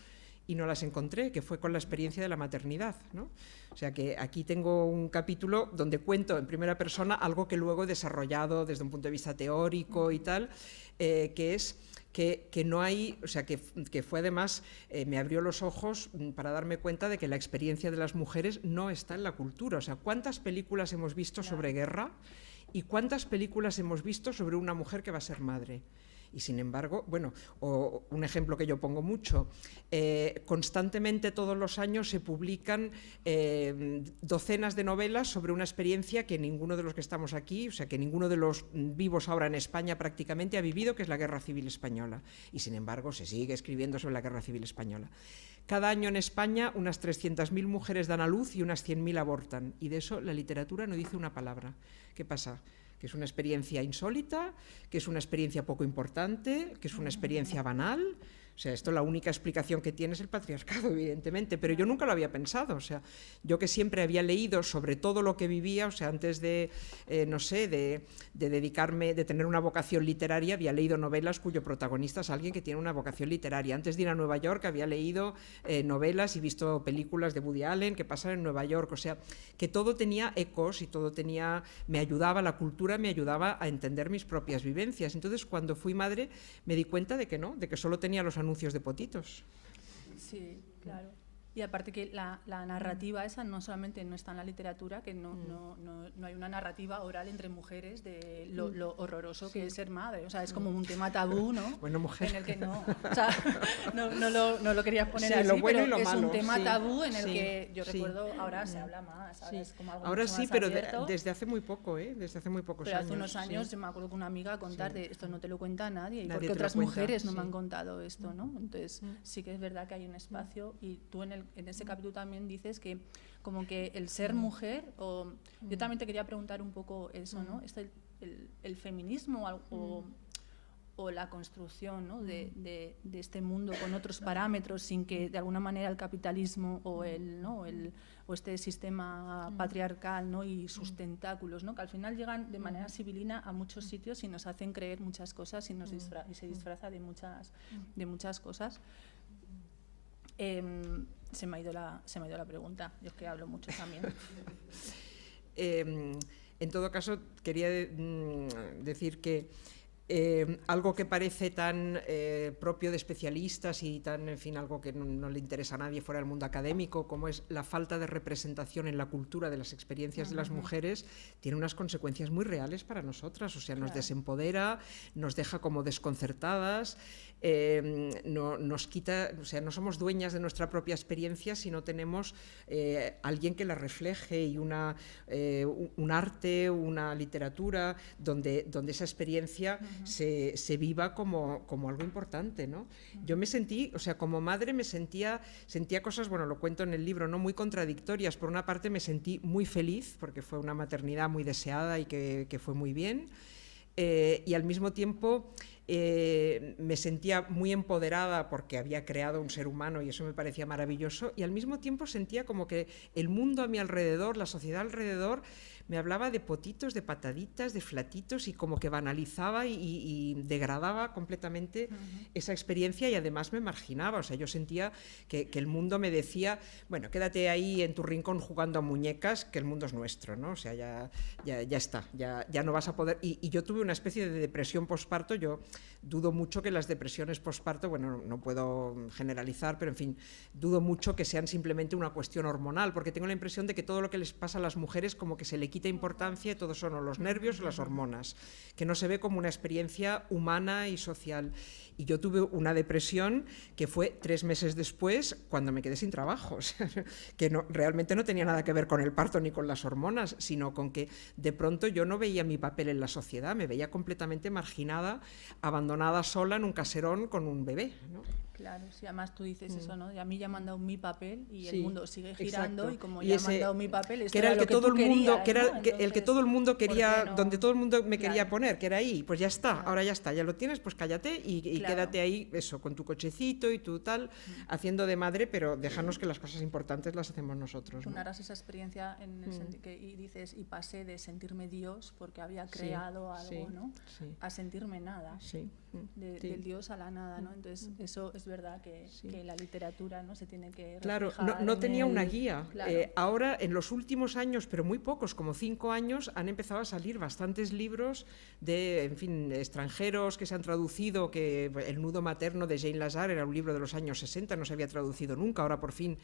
y no las encontré, que fue con la experiencia de la maternidad, ¿no? O sea que aquí tengo un capítulo donde cuento en primera persona algo que luego he desarrollado desde un punto de vista teórico y tal, que es que no hay, o sea, que fue además, me abrió los ojos para darme cuenta de que la experiencia de las mujeres no está en la cultura. O sea, ¿cuántas películas hemos visto sobre guerra y cuántas películas hemos visto sobre una mujer que va a ser madre? Y sin embargo, bueno, o un ejemplo que yo pongo mucho, constantemente todos los años se publican docenas de novelas sobre una experiencia que ninguno de los que estamos aquí, o sea, que ninguno de los vivos ahora en España prácticamente ha vivido, que es la Guerra Civil Española. Y sin embargo se sigue escribiendo sobre la Guerra Civil Española. Cada año en España unas 300.000 mujeres dan a luz y unas 100.000 abortan. Y de eso la literatura no dice una palabra. ¿Qué pasa? Que es una experiencia insólita, que es una experiencia poco importante, que es una experiencia banal. O sea, esto la única explicación que tiene es el patriarcado, evidentemente, pero yo nunca lo había pensado. O sea, yo que siempre había leído sobre todo lo que vivía, o sea, antes de, no sé, de dedicarme, de tener una vocación literaria, había leído novelas cuyo protagonista es alguien que tiene una vocación literaria. Antes de ir a Nueva York había leído novelas y visto películas de Woody Allen que pasan en Nueva York. O sea, que todo tenía ecos y todo tenía, me ayudaba, la cultura me ayudaba a entender mis propias vivencias. Entonces, cuando fui madre, me di cuenta de que no, de que solo tenía los anuncios de potitos. Sí, claro. Y aparte que la narrativa esa no solamente no está en la literatura, que no hay una narrativa oral entre mujeres de lo horroroso que es ser madre. O sea, es como un tema tabú, ¿no? Bueno, mujer. En el que no, o sea, no lo querías poner así, lo bueno pero y lo es malo, un tema tabú en el que yo recuerdo ahora se habla más. Ahora, es como algo ahora mucho sí, más pero abierto. desde hace muy poco, desde hace muy pocos pero años. hace unos años yo me acuerdo con una amiga contar de esto no te lo cuenta nadie, y porque te otras lo cuenta, mujeres no me han contado esto, ¿no? Entonces sí que es verdad que hay un espacio, y tú en ese capítulo también dices que como que el ser mujer, o yo también te quería preguntar un poco eso, ¿no? El feminismo o la construcción, ¿no? de este mundo con otros parámetros, sin que de alguna manera el capitalismo o este sistema patriarcal, ¿no? y sus tentáculos, ¿no? que al final llegan de manera sibilina a muchos sitios y nos hacen creer muchas cosas y se disfraza de muchas cosas. Se me ha ido la pregunta, yo es que hablo mucho también. En todo caso, quería decir que algo que parece tan propio de especialistas y tan, en fin, algo que no le interesa a nadie fuera del mundo académico, como es la falta de representación en la cultura de las experiencias de las mujeres, tiene unas consecuencias muy reales para nosotras, o sea, nos desempodera, nos deja como desconcertadas, nos quita, o sea, no somos dueñas de nuestra propia experiencia si no tenemos alguien que la refleje y un arte, una literatura donde esa experiencia se viva como algo importante, ¿no? Yo me sentí, o sea, como madre sentía cosas, bueno, lo cuento en el libro, ¿no? Muy contradictorias. Por una parte me sentí muy feliz porque fue una maternidad muy deseada y que fue muy bien, y al mismo tiempo me sentía muy empoderada porque había creado un ser humano y eso me parecía maravilloso, y al mismo tiempo sentía como que el mundo a mi alrededor, la sociedad alrededor, me hablaba de potitos, de pataditas, de flatitos, y como que banalizaba y degradaba completamente esa experiencia, y además me marginaba. O sea, yo sentía que el mundo me decía, bueno, quédate ahí en tu rincón jugando a muñecas, que el mundo es nuestro, ¿no? O sea, ya está, ya no vas a poder. Y yo tuve una especie de depresión posparto. Yo dudo mucho que las depresiones posparto, bueno, no puedo generalizar, pero en fin, dudo mucho que sean simplemente una cuestión hormonal, porque tengo la impresión de que todo lo que les pasa a las mujeres como que se le quita importancia, y todos son o los nervios o las hormonas, que no se ve como una experiencia humana y social. Y yo tuve una depresión que fue 3 meses después, cuando me quedé sin trabajo, o sea, que realmente no tenía nada que ver con el parto ni con las hormonas, sino con que de pronto yo no veía mi papel en la sociedad, me veía completamente marginada, abandonada sola en un caserón con un bebé, ¿no? Claro, si además tú dices eso, ¿no? Y a mí ya me han dado mi papel y el mundo sigue girando, exacto. Y como ya me han dado mi papel, esto que era el que todo el mundo, que era Entonces, el que todo el mundo quería, no? donde todo el mundo me quería poner, que era ahí. Pues ya está, ahora ya está, ya lo tienes, pues cállate y quédate ahí, eso, con tu cochecito y tu tal, haciendo de madre, pero déjanos que las cosas importantes las hacemos nosotros, Tú ¿no? narras esa experiencia en el sentido que y dices, y pasé de sentirme Dios porque había creado algo, ¿no? A sentirme nada. Del Dios a la nada, ¿no? Entonces eso es verdad que la literatura, ¿no? Se tiene que Claro, reflejar no tenía una guía. Claro. Ahora, en los últimos años, pero muy pocos, como 5 años, han empezado a salir bastantes libros de, en fin, extranjeros que se han traducido, que El nudo materno de Jane Lazar era un libro de los años 60, no se había traducido nunca, ahora por fin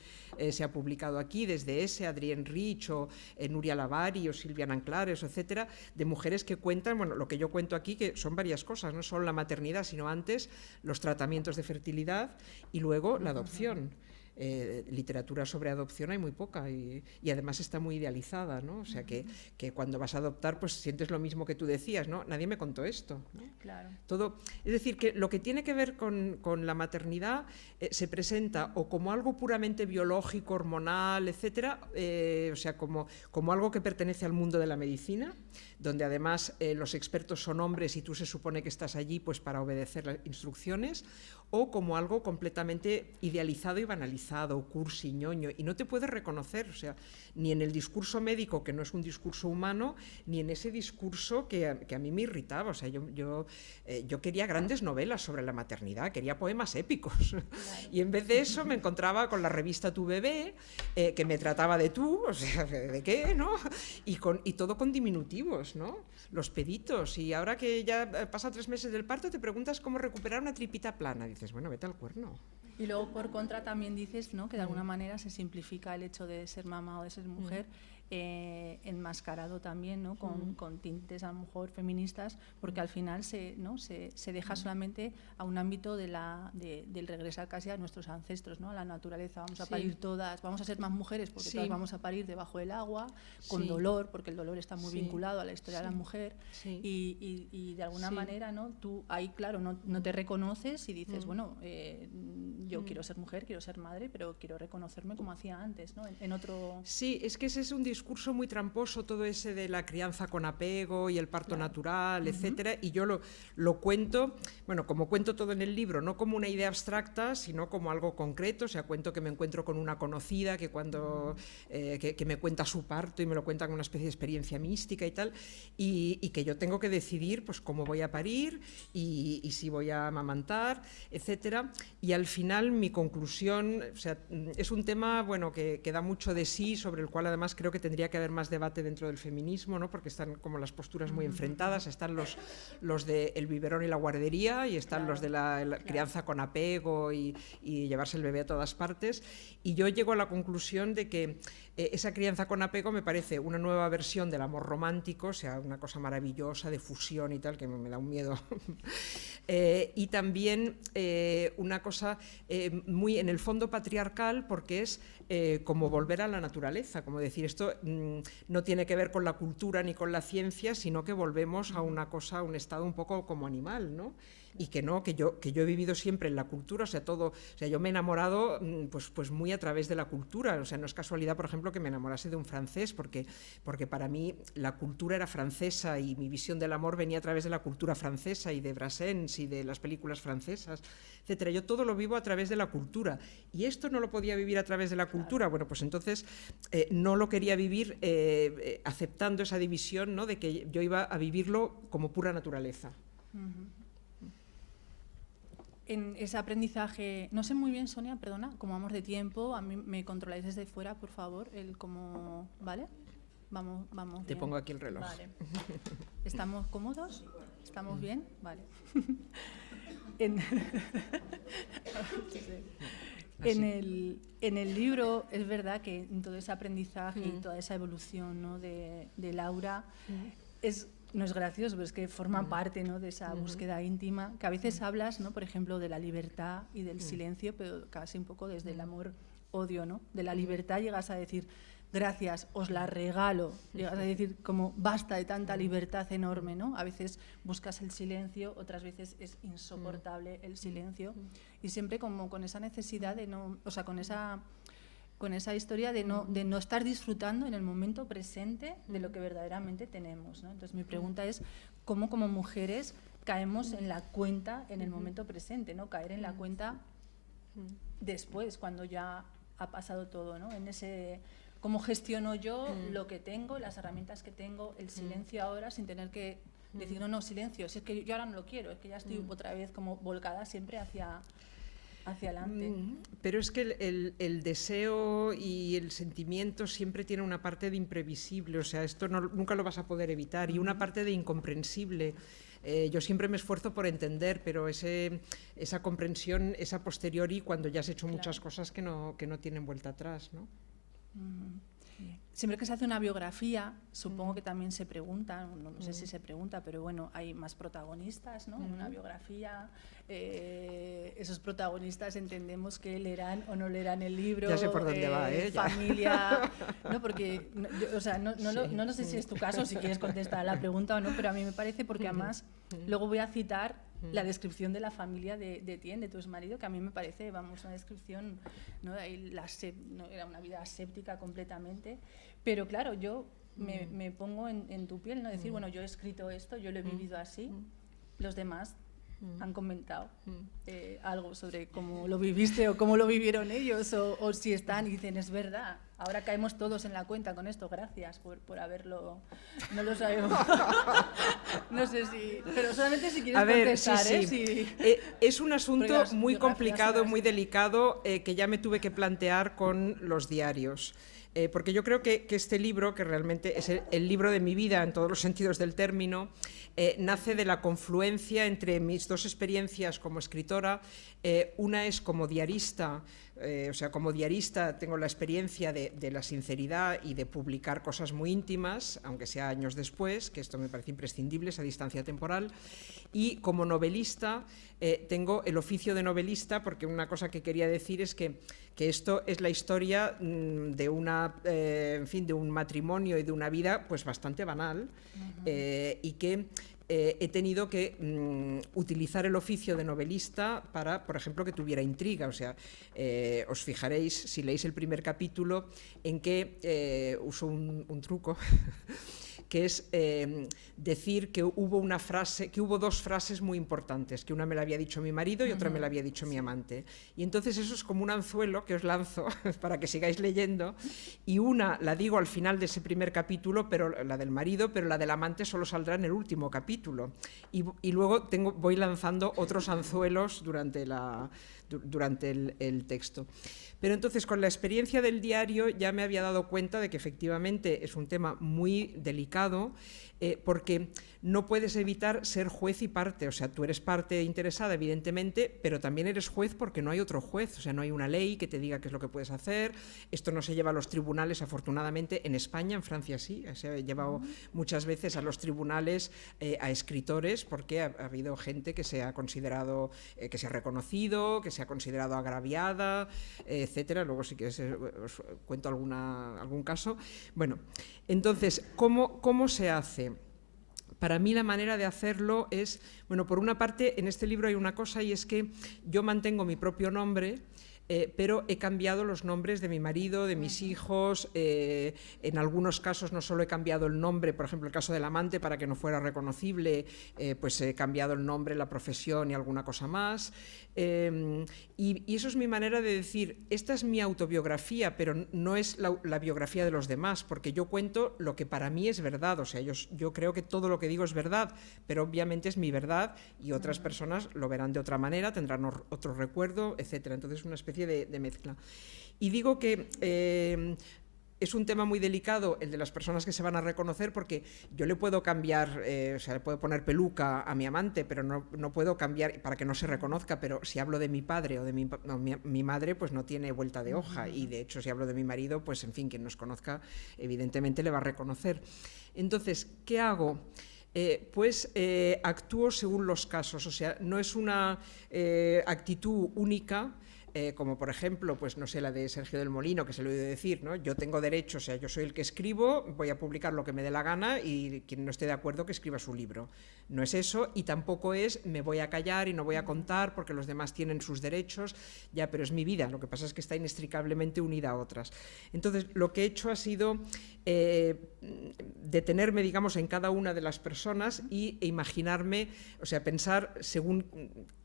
se ha publicado aquí, desde Adrienne Rich o Nuria Lavari o Silvia Nanclares, etcétera, de mujeres que cuentan, bueno, lo que yo cuento aquí, que son varias cosas, no solo la maternidad, sino antes los tratamientos de fertilidad y luego la adopción. Literatura sobre adopción hay muy poca y además está muy idealizada, ¿no? O sea que cuando vas a adoptar pues sientes lo mismo que tú decías, ¿no? Nadie me contó esto, ¿no? Claro. Todo, es decir, que lo que tiene que ver con la maternidad se presenta o como algo puramente biológico, hormonal, etcétera, o sea, como algo que pertenece al mundo de la medicina, donde además los expertos son hombres y tú se supone que estás allí pues para obedecer las instrucciones, o como algo completamente idealizado y banalizado, cursi, ñoño, y no te puedes reconocer, o sea, ni en el discurso médico, que no es un discurso humano, ni en ese discurso que a mí me irritaba. O sea, yo quería grandes novelas sobre la maternidad, quería poemas épicos, claro. Y en vez de eso me encontraba con la revista Tu Bebé, que me trataba de tú, o sea, ¿de qué, no? Y todo con diminutivos, ¿no? Los peditos, y ahora que ya pasa 3 meses del parto te preguntas cómo recuperar una tripita plana, dices, bueno, vete al cuerno. Y luego por contra también dices, ¿no? Que de alguna manera se simplifica el hecho de ser mamá o de ser mujer, enmascarado también, ¿no? Con tintes a lo mejor feministas, porque al final se deja solamente a un ámbito del regresar casi a nuestros ancestros, ¿no? A la naturaleza. Vamos a parir todas, vamos a ser más mujeres porque todas vamos a parir debajo del agua, con dolor, porque el dolor está muy vinculado a la historia de la mujer, y de alguna manera, ¿no? Tú ahí, claro, no te reconoces y dices, bueno, yo quiero ser mujer, quiero ser madre, pero quiero reconocerme como hacía antes, ¿no? En otro... Sí, es que ese es un discurso muy tramposo, todo ese de la crianza con apego y el parto natural, etcétera, y yo lo cuento, bueno, como cuento todo en el libro, no como una idea abstracta, sino como algo concreto. O sea, cuento que me encuentro con una conocida que cuando que me cuenta su parto y me lo cuenta como una especie de experiencia mística y tal, y que yo tengo que decidir pues cómo voy a parir y si voy a amamantar, etcétera. Y al final mi conclusión, o sea, es un tema, bueno, que da mucho de sí, sobre el cual además creo que tendría que haber más debate dentro del feminismo, ¿no? Porque están como las posturas muy enfrentadas, están los de el biberón y la guardería, y están los de la crianza con apego y llevarse el bebé a todas partes, y yo llego a la conclusión de que esa crianza con apego me parece una nueva versión del amor romántico, o sea, una cosa maravillosa de fusión y tal, que me da un miedo. Y también una cosa muy en el fondo patriarcal, porque es como volver a la naturaleza, como decir, esto no tiene que ver con la cultura ni con la ciencia, sino que volvemos a una cosa, a un estado un poco como animal, ¿no? Y que yo he vivido siempre en la cultura, o sea, yo me he enamorado pues muy a través de la cultura, o sea, no es casualidad, por ejemplo, que me enamorase de un francés, porque para mí la cultura era francesa y mi visión del amor venía a través de la cultura francesa y de Brassens y de las películas francesas, etcétera. Yo todo lo vivo a través de la cultura, y esto no lo podía vivir a través de la cultura. Bueno, pues entonces no lo quería vivir aceptando esa división, ¿no? De que yo iba a vivirlo como pura naturaleza. En ese aprendizaje, no sé muy bien, Sonia, perdona, como vamos de tiempo, a mí me controláis desde fuera, por favor, ¿vale? Vamos Te bien. pongo aquí el reloj. Vale. ¿Estamos cómodos? ¿Estamos bien? Vale. En el libro es verdad que todo ese aprendizaje y toda esa evolución, ¿no? de Laura no es gracioso, pero es que forma parte, ¿no? de esa búsqueda íntima, que a veces hablas, ¿no? por ejemplo, de la libertad y del silencio, pero casi un poco desde el amor-odio, ¿no? De la libertad llegas a decir, gracias, os la regalo, llegas a decir como basta de tanta libertad enorme, ¿no? A veces buscas el silencio, otras veces es insoportable el silencio, y siempre como con esa necesidad de no, o sea, con esa historia de no estar disfrutando en el momento presente de lo que verdaderamente tenemos, ¿no? Entonces mi pregunta es, ¿cómo como mujeres caemos en la cuenta en el momento presente, ¿no? Caer en la cuenta después, cuando ya ha pasado todo, ¿no? En ese, ¿cómo gestiono yo lo que tengo, las herramientas que tengo, el silencio ahora, sin tener que decir, no, silencio, si es que yo ahora no lo quiero, es que ya estoy otra vez como volcada siempre hacia adelante. Pero es que el deseo y el sentimiento siempre tiene una parte de imprevisible, o sea, esto nunca lo vas a poder evitar, y una parte de incomprensible. Yo siempre me esfuerzo por entender, pero esa comprensión es a posteriori, cuando ya has hecho muchas cosas que no tienen vuelta atrás, ¿no? Siempre que se hace una biografía, supongo que también se pregunta, no sé si se pregunta, pero bueno, hay más protagonistas, ¿no? En una biografía, esos protagonistas entendemos que leerán o no leerán el libro. Ya sé por dónde va, familia, ¿no? Porque, no sé si es tu caso, si quieres contestar a la pregunta o no, pero a mí me parece, porque además luego voy a citar la descripción de la familia de Tien, de tu exmarido, que a mí me parece, vamos, una descripción, ¿no? No, era una vida aséptica completamente, pero claro, yo me pongo en tu piel, ¿no? Decir, bueno, yo he escrito esto, yo lo he vivido así, los demás han comentado algo sobre cómo lo viviste o cómo lo vivieron ellos, o si están y dicen, es verdad, ahora caemos todos en la cuenta con esto, gracias por haberlo, no lo sabemos. No sé si, pero solamente si quieres contestar, sí. Es un asunto muy complicado, muy delicado, que ya me tuve que plantear con los diarios. Porque yo creo que este libro, que realmente es el libro de mi vida en todos los sentidos del término, nace de la confluencia entre mis dos experiencias como escritora. Una es como diarista, o sea, como diarista tengo la experiencia de la sinceridad y de publicar cosas muy íntimas, aunque sea años después, que esto me parece imprescindible, esa distancia temporal. Y como novelista tengo el oficio de novelista, porque una cosa que quería decir es que esto es la historia de de un matrimonio y de una vida pues bastante banal, y que he tenido que utilizar el oficio de novelista para, por ejemplo, que tuviera intriga. O sea, os fijaréis, si leéis el primer capítulo, en que uso un truco que es decir que hubo dos frases muy importantes, que una me la había dicho mi marido y otra me la había dicho mi amante. Y entonces eso es como un anzuelo que os lanzo para que sigáis leyendo, y una la digo al final de ese primer capítulo, pero la del marido, pero la del amante solo saldrá en el último capítulo. Y luego voy lanzando otros anzuelos durante durante el texto. Pero entonces, con la experiencia del diario, ya me había dado cuenta de que efectivamente es un tema muy delicado, porque no puedes evitar ser juez y parte. O sea, tú eres parte interesada, evidentemente, pero también eres juez porque no hay otro juez. O sea, no hay una ley que te diga qué es lo que puedes hacer. Esto no se lleva a los tribunales, afortunadamente, en España. En Francia sí, se ha llevado muchas veces a los tribunales a escritores, porque ha habido gente que se ha considerado, que se ha reconocido, que se ha considerado agraviada, etcétera. Luego, si quieres, os cuento algún caso. Bueno, entonces, ¿cómo se hace? Para mí la manera de hacerlo es, bueno, por una parte, en este libro hay una cosa, y es que yo mantengo mi propio nombre, pero he cambiado los nombres de mi marido, de mis hijos. En algunos casos no solo he cambiado el nombre, por ejemplo, el caso del amante, para que no fuera reconocible, pues he cambiado el nombre, la profesión y alguna cosa más. Y eso es mi manera de decir, esta es mi autobiografía, pero no es la biografía de los demás, porque yo cuento lo que para mí es verdad. O sea, yo creo que todo lo que digo es verdad, pero obviamente es mi verdad y otras personas lo verán de otra manera, tendrán otro recuerdo, etcétera. Entonces es una especie de mezcla. Y digo que es un tema muy delicado el de las personas que se van a reconocer, porque yo le puedo cambiar, o sea, le puedo poner peluca a mi amante, pero no puedo cambiar para que no se reconozca. Pero si hablo de mi padre o de mi madre, pues no tiene vuelta de hoja. Y de hecho, si hablo de mi marido, pues en fin, quien nos conozca evidentemente le va a reconocer. Entonces, ¿qué hago? Pues actúo según los casos. O sea, no es una actitud única, como por ejemplo, pues no sé, la de Sergio del Molino, que se lo he oído decir, ¿no? Yo tengo derecho, o sea, yo soy el que escribo, voy a publicar lo que me dé la gana, y quien no esté de acuerdo que escriba su libro. No es eso, y tampoco es me voy a callar y no voy a contar porque los demás tienen sus derechos, ya, pero es mi vida. Lo que pasa es que está inextricablemente unida a otras. Entonces, lo que he hecho ha sido detenerme, digamos, en cada una de las personas e imaginarme, o sea, pensar según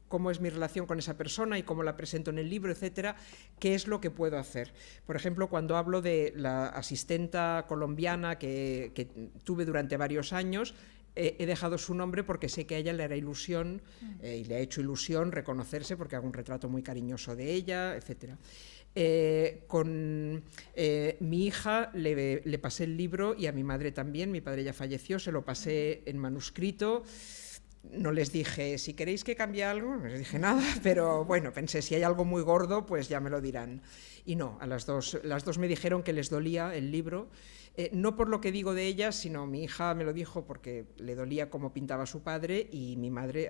cómo es mi relación con esa persona y cómo la presento en el libro, etcétera, qué es lo que puedo hacer. Por ejemplo, cuando hablo de la asistenta colombiana que tuve durante varios años, he dejado su nombre porque sé que a ella le hará ilusión, y le ha hecho ilusión reconocerse, porque hago un retrato muy cariñoso de ella, etcétera. Con mi hija le pasé el libro, y a mi madre también. Mi padre ya falleció, se lo pasé en manuscrito. No les dije, si queréis que cambie algo, no les dije nada, pero bueno, pensé, si hay algo muy gordo, pues ya me lo dirán. Y no, las dos me dijeron que les dolía el libro, no por lo que digo de ellas, sino mi hija me lo dijo porque le dolía cómo pintaba su padre, y a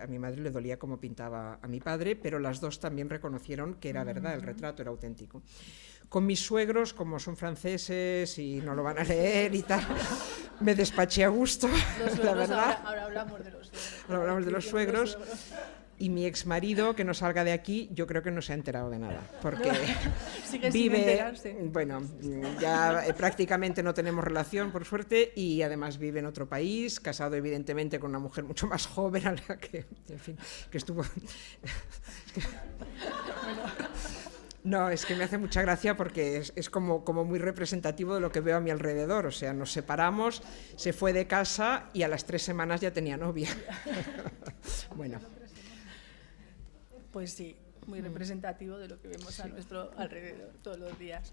mi madre le dolía cómo pintaba a mi padre, pero las dos también reconocieron que era verdad, el retrato era auténtico. Con mis suegros, como son franceses y no lo van a leer y tal, me despaché a gusto, la verdad. Ahora hablamos de los suegros. Ahora hablamos de los suegros. Y mi exmarido, que no salga de aquí, yo creo que no se ha enterado de nada, porque vive, bueno, ya prácticamente no tenemos relación, por suerte, y además vive en otro país, casado evidentemente con una mujer mucho más joven, a la que, en fin, que estuvo... No, es que me hace mucha gracia porque es como muy representativo de lo que veo a mi alrededor. O sea, nos separamos, se fue de casa y a las 3 semanas ya tenía novia. Bueno. Pues sí, muy representativo de lo que vemos a nuestro alrededor todos los días.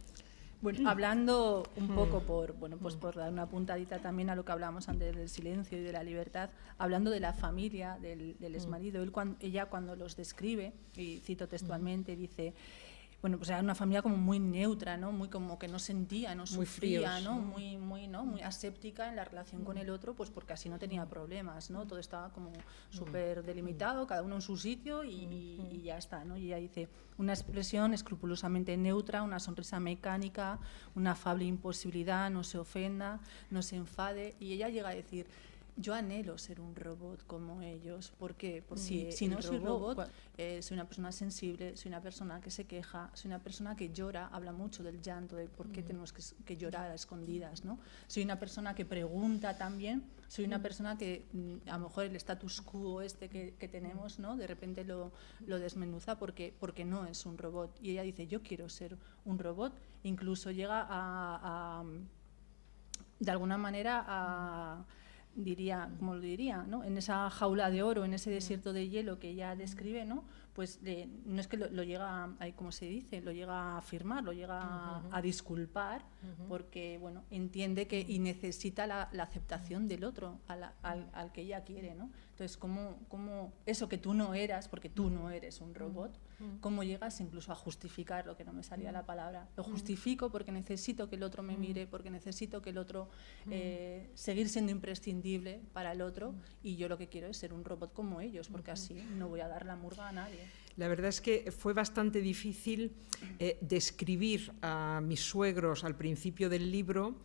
Bueno, hablando un poco por dar una puntadita también a lo que hablábamos antes del silencio y de la libertad, hablando de la familia del exmarido, ella cuando los describe, y cito textualmente, dice... Bueno, pues era una familia como muy neutra, ¿no? Muy como que no sentía, no sufría, ¿no? Muy aséptica en la relación con el otro, pues porque así no tenía problemas, ¿no? Todo estaba como súper delimitado, cada uno en su sitio y ya está, ¿no? Y ella dice, una expresión escrupulosamente neutra, una sonrisa mecánica, una afable imposibilidad, no se ofenda, no se enfade, y ella llega a decir... Yo anhelo ser un robot como ellos. ¿Por qué? Porque si no soy robot, soy una persona sensible, soy una persona que se queja, soy una persona que llora, habla mucho del llanto, de por qué tenemos que llorar a escondidas, ¿no? Soy una persona que pregunta también, soy una persona que a lo mejor el status quo que tenemos, ¿no? De repente lo desmenuza porque no es un robot. Y ella dice, yo quiero ser un robot. Incluso llega de alguna manera diría, ¿no? En esa jaula de oro, en ese desierto de hielo que ella describe, ¿no? pues no es que lo llega, ¿cómo se dice? Lo llega a firmar, lo llega a disculpar, porque, bueno, entiende que y necesita la aceptación del otro, al que ella quiere, ¿no? Entonces, ¿cómo eso que tú no eras, porque tú no eres un robot, cómo llegas incluso a justificar lo que no me salía la palabra? Lo justifico porque necesito que el otro me mire, porque necesito que el otro, seguir siendo imprescindible para el otro, y yo lo que quiero es ser un robot como ellos, porque así no voy a dar la murga a nadie. La verdad es que fue bastante difícil describir a mis suegros al principio del libro,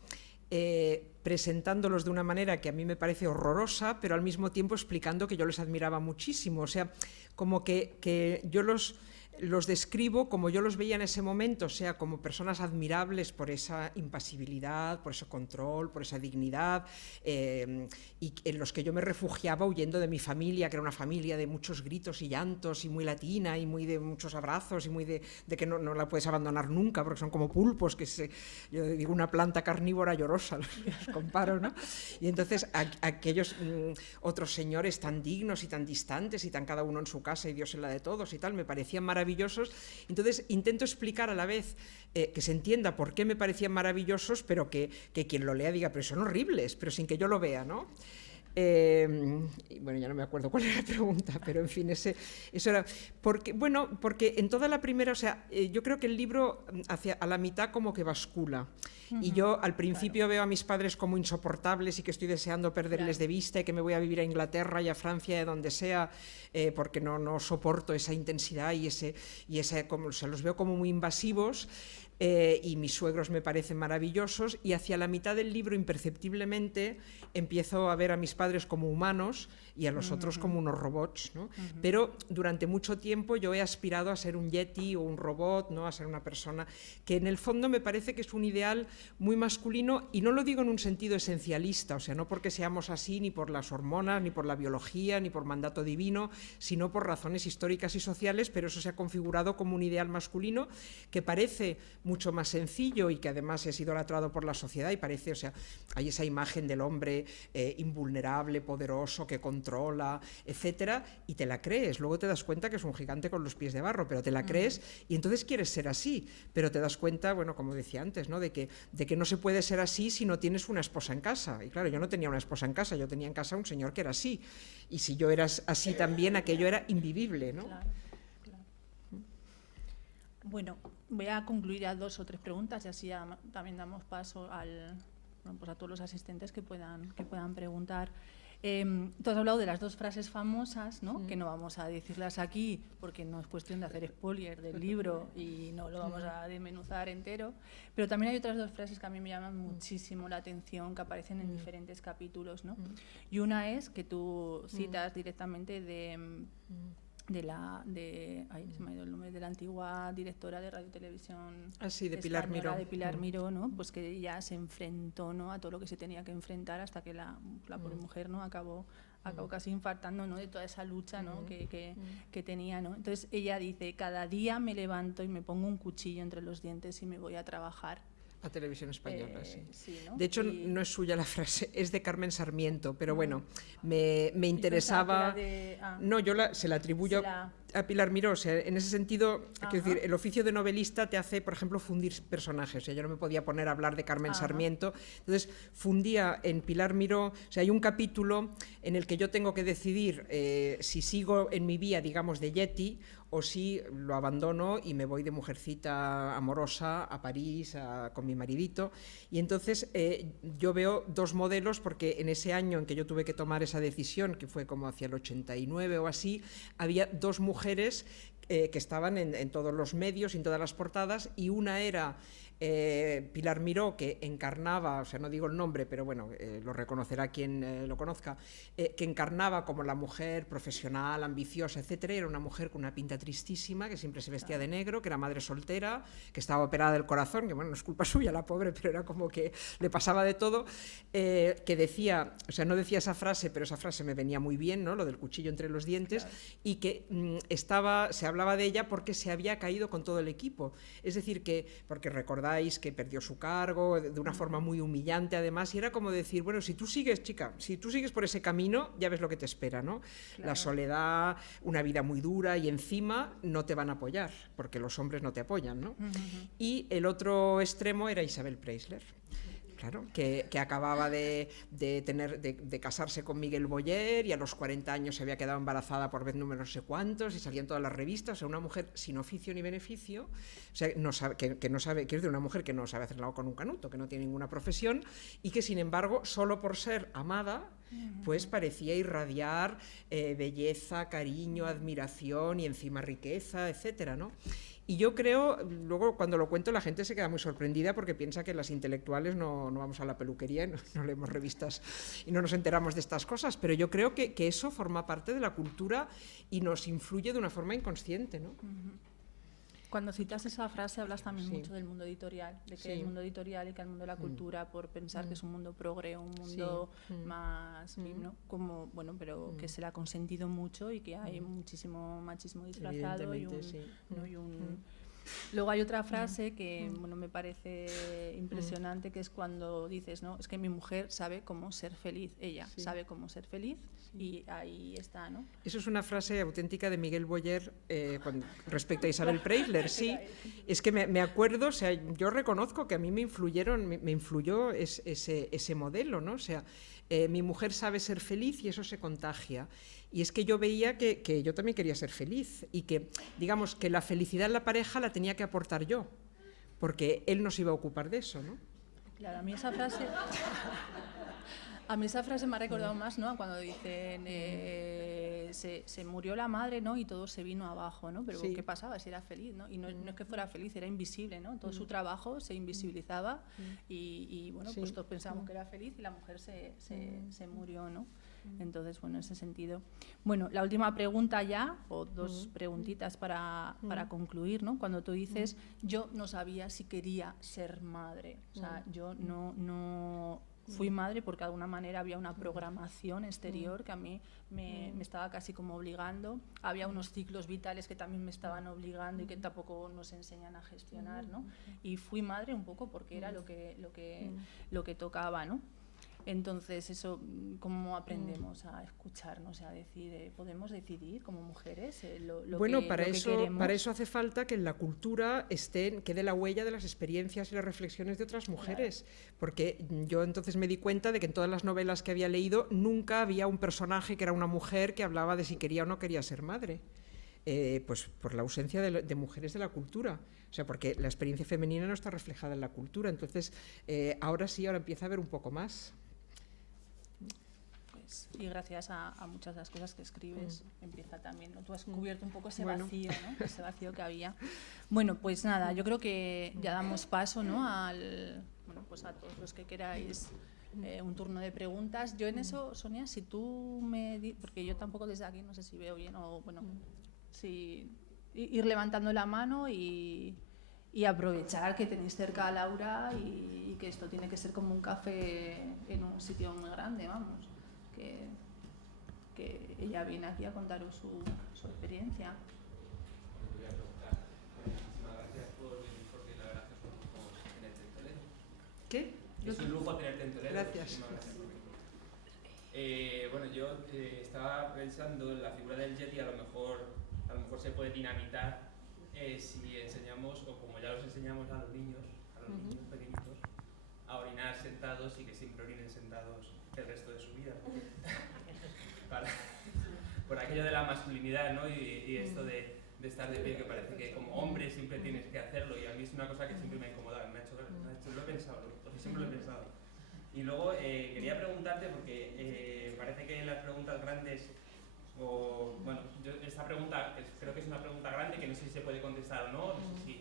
presentándolos de una manera que a mí me parece horrorosa, pero al mismo tiempo explicando que yo les admiraba muchísimo. O sea, como que yo los describo como yo los veía en ese momento, o sea, como personas admirables por esa impasibilidad, por ese control, por esa dignidad, y en los que yo me refugiaba huyendo de mi familia, que era una familia de muchos gritos y llantos, y muy latina, y muy de muchos abrazos, y muy de que no la puedes abandonar nunca, porque son como pulpos, yo digo una planta carnívora llorosa, los comparo, ¿no? Y entonces aquellos otros señores tan dignos y tan distantes, y tan cada uno en su casa y Dios en la de todos y tal, me parecían maravillosos. Entonces intento explicar a la vez que se entienda por qué me parecían maravillosos, pero que quien lo lea diga, pero son horribles, pero sin que yo lo vea, ¿no? Bueno, ya no me acuerdo cuál era la pregunta, pero en fin, eso era. Porque en toda la primera, o sea, yo creo que el libro a la mitad como que bascula. Y yo al principio veo a mis padres como insoportables y que estoy deseando perderles de vista, y que me voy a vivir a Inglaterra y a Francia, de donde sea, porque no soporto esa intensidad y ese como, o sea, los veo como muy invasivos. Y mis suegros me parecen maravillosos, y hacia la mitad del libro imperceptiblemente empiezo a ver a mis padres como humanos y a los otros como unos robots, ¿no? Pero durante mucho tiempo yo he aspirado a ser un yeti o un robot, ¿no? A ser una persona que en el fondo me parece que es un ideal muy masculino, y no lo digo en un sentido esencialista, o sea, no porque seamos así ni por las hormonas, ni por la biología, ni por mandato divino, sino por razones históricas y sociales, pero eso se ha configurado como un ideal masculino que parece mucho más sencillo y que además es idolatrado por la sociedad, y parece, o sea, hay esa imagen del hombre invulnerable, poderoso, que controla, etcétera, y te la crees. Luego te das cuenta que es un gigante con los pies de barro, pero te la crees, y entonces quieres ser así, pero te das cuenta, bueno, como decía antes, ¿no? de que no se puede ser así si no tienes una esposa en casa. Y claro, yo no tenía una esposa en casa, yo tenía en casa un señor que era así, y si yo era así también, aquello era invivible, ¿no? Claro. Bueno, voy a concluir ya 2 o 3 preguntas, y así también damos paso pues a todos los asistentes que puedan preguntar. Tú has hablado de las 2 frases famosas, ¿no? Que no vamos a decirlas aquí porque no es cuestión de hacer spoiler del libro y no lo vamos a desmenuzar entero, pero también hay otras 2 frases que a mí me llaman muchísimo la atención, que aparecen en diferentes capítulos, ¿no? Y una es que tú citas directamente se me ha ido el nombre, de la antigua directora de Radio Televisión de Pilar Miró. De Pilar Miró, ¿no? Pues que ella se enfrentó, ¿no? a todo lo que se tenía que enfrentar, hasta que la pobre mujer, ¿no? acabó casi infartando, ¿no? de toda esa lucha, ¿no? que tenía, ¿no? Entonces ella dice: cada día me levanto y me pongo un cuchillo entre los dientes y me voy a trabajar. A Televisión Española, sí. Sí, ¿no? De hecho, no es suya la frase, es de Carmen Sarmiento, pero bueno, me interesaba. No, yo se la atribuyo a Pilar Miró. O sea, en ese sentido, quiero decir, el oficio de novelista te hace, por ejemplo, fundir personajes. O sea, yo no me podía poner a hablar de Carmen Sarmiento. Entonces, fundía en Pilar Miró. O sea, hay un capítulo en el que yo tengo que decidir si sigo en mi vía, digamos, de yeti, o si lo abandono y me voy de mujercita amorosa a París con mi maridito. Y entonces yo veo 2 modelos, porque en ese año en que yo tuve que tomar esa decisión, que fue como hacia el 89 o así, había 2 mujeres que estaban en todos los medios, en todas las portadas, y una era Pilar Miró, que encarnaba, o sea, no digo el nombre, pero bueno, lo reconocerá quien lo conozca, que encarnaba como la mujer profesional, ambiciosa, etcétera. Era una mujer con una pinta tristísima, que siempre se vestía de negro, que era madre soltera, que estaba operada del corazón, que bueno, no es culpa suya la pobre, pero era como que le pasaba de todo, que decía, o sea, no decía esa frase, pero esa frase me venía muy bien, ¿no? Lo del cuchillo entre los dientes, y que se hablaba de ella porque se había caído con todo el equipo. Es decir, porque recordar recordáis que perdió su cargo de una forma muy humillante además, y era como decir, bueno, si tú sigues, chica, si tú sigues por ese camino, ya ves lo que te espera, ¿no? Claro. La soledad, una vida muy dura, y encima no te van a apoyar, porque los hombres no te apoyan, ¿no? Y el otro extremo era Isabel Preisler. Claro, que acababa de casarse con Miguel Boyer, y a los 40 años se había quedado embarazada por vez número no sé cuántos, y salía en todas las revistas. O sea, una mujer sin oficio ni beneficio, o sea, que no sabe, quiero decir, una mujer que no sabe hacer nada con un canuto, que no tiene ninguna profesión, y que sin embargo, solo por ser amada, pues parecía irradiar belleza, cariño, admiración y encima riqueza, etcétera, ¿no? Y yo creo, luego cuando lo cuento la gente se queda muy sorprendida porque piensa que las intelectuales no vamos a la peluquería y no leemos revistas y no nos enteramos de estas cosas, pero yo creo que eso forma parte de la cultura y nos influye de una forma inconsciente, ¿no? Cuando citas esa frase hablas también mucho del mundo editorial, de que el mundo editorial y que el mundo de la cultura, por pensar que es un mundo progre, un mundo más, ¿no? Como, bueno, pero que se le ha consentido mucho y que hay muchísimo machismo disfrazado y un Luego hay otra frase que bueno, me parece impresionante, que es cuando dices, ¿no? Es que mi mujer sabe cómo ser feliz, ella sabe cómo ser feliz, y ahí está, ¿no? Eso es una frase auténtica de Miguel Boyer respecto a Isabel Preisler, sí. Es que me acuerdo, o sea, yo reconozco que a mí me influyó ese modelo, ¿no? O sea, mi mujer sabe ser feliz y eso se contagia. Y es que yo veía que yo también quería ser feliz y que, digamos, que la felicidad en la pareja la tenía que aportar yo, porque él no se iba a ocupar de eso, ¿no? Claro, a mí esa frase me ha recordado más, ¿no? Cuando dicen se murió la madre, ¿no? Y todo se vino abajo, ¿no? Pero ¿qué pasaba? Si era feliz, ¿no? Y no es que fuera feliz, era invisible, ¿no? Todo su trabajo se invisibilizaba y bueno, pues todos pensábamos que era feliz y la mujer se murió, ¿no? Entonces, bueno, en ese sentido. Bueno, la última pregunta ya, o dos preguntitas para concluir, ¿no? Cuando tú dices, yo no sabía si quería ser madre, o sea, yo no fui madre porque de alguna manera había una programación exterior que a mí me estaba casi como obligando, había unos ciclos vitales que también me estaban obligando y que tampoco nos enseñan a gestionar, ¿no? Y fui madre un poco porque era lo que tocaba, ¿no? Entonces, eso, ¿cómo aprendemos a escucharnos, a decir, podemos decidir como mujeres bueno, que queremos? Para eso hace falta que en la cultura quede la huella de las experiencias y las reflexiones de otras mujeres, porque yo entonces me di cuenta de que en todas las novelas que había leído nunca había un personaje que era una mujer que hablaba de si quería o no quería ser madre. Pues por la ausencia de mujeres de la cultura, o sea, porque la experiencia femenina no está reflejada en la cultura. Entonces, ahora empieza a haber un poco más. Y gracias a muchas de las cosas que escribes empieza también, ¿no? Tú has cubierto un poco ese vacío, ¿no? Ese vacío que había. Bueno, pues nada, yo creo que ya damos paso, ¿no? Pues a todos los que queráis un turno de preguntas. Yo en eso, Sonia, si tú porque yo tampoco desde aquí no sé si veo bien o bueno, si ir levantando la mano y aprovechar que tenéis cerca a Laura y que esto tiene que ser como un café en un sitio muy grande, vamos. Que ella viene aquí a contaros su experiencia. Voy a preguntar. Muchísimas gracias porque la verdad es que es un lujo tenerte en Toledo. ¿Qué? Es un lujo tenerte en Toledo. Gracias. Bueno, yo estaba pensando en la figura del Yeti, a lo mejor se puede dinamitar si enseñamos, o como ya los enseñamos a los niños pequeñitos, a orinar sentados y que siempre orinen sentados el resto de su vida. Por aquello de la masculinidad, ¿no? Y esto de estar de pie, que parece que como hombre siempre tienes que hacerlo, y a mí es una cosa que siempre me ha incomodado, lo he pensado, porque siempre lo he pensado. Y luego quería preguntarte, porque parece que las preguntas grandes, esta pregunta creo que es una pregunta grande que no sé si se puede contestar o no sé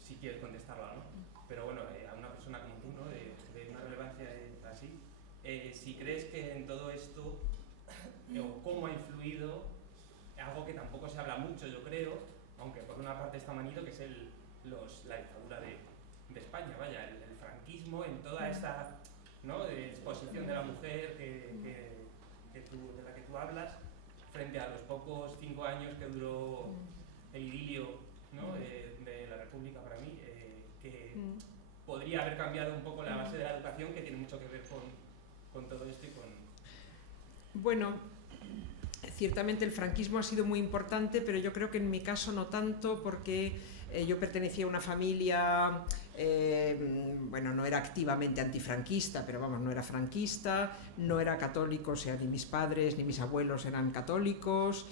si quieres contestarla o no, pero bueno, a una persona como tú, ¿no? de una relevancia así, si crees que en todo esto, o cómo ha influido algo que tampoco se habla mucho, yo creo, aunque por una parte está manido, que es la dictadura de España, vaya, el franquismo en toda esta, ¿no? de exposición de la mujer de la que tú hablas, frente a los pocos 5 años que duró el idilio, ¿no? de la República para mí, podría haber cambiado un poco la base de la educación, que tiene mucho que ver con todo esto y con... Bueno, ciertamente el franquismo ha sido muy importante, pero yo creo que en mi caso no tanto, porque yo pertenecía a una familia, bueno, no era activamente antifranquista, pero vamos, no era franquista, no era católico, o sea, ni mis padres ni mis abuelos eran católicos,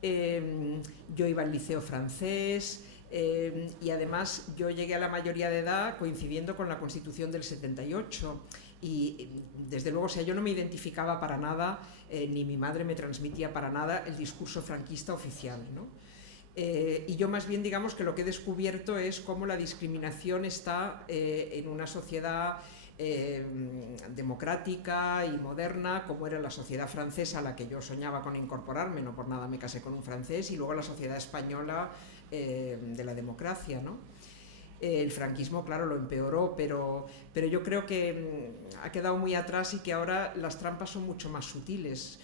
yo iba al liceo francés, y además yo llegué a la mayoría de edad coincidiendo con la Constitución del 78, y desde luego, o sea, yo no me identificaba para nada, ni mi madre me transmitía para nada el discurso franquista oficial, ¿no? Y yo más bien, digamos, que lo que he descubierto es cómo la discriminación está en una sociedad democrática y moderna, como era la sociedad francesa a la que yo soñaba con incorporarme, no por nada me casé con un francés, y luego la sociedad española de la democracia, ¿no? El franquismo, claro, lo empeoró, pero yo creo que ha quedado muy atrás y que ahora las trampas son mucho más sutiles.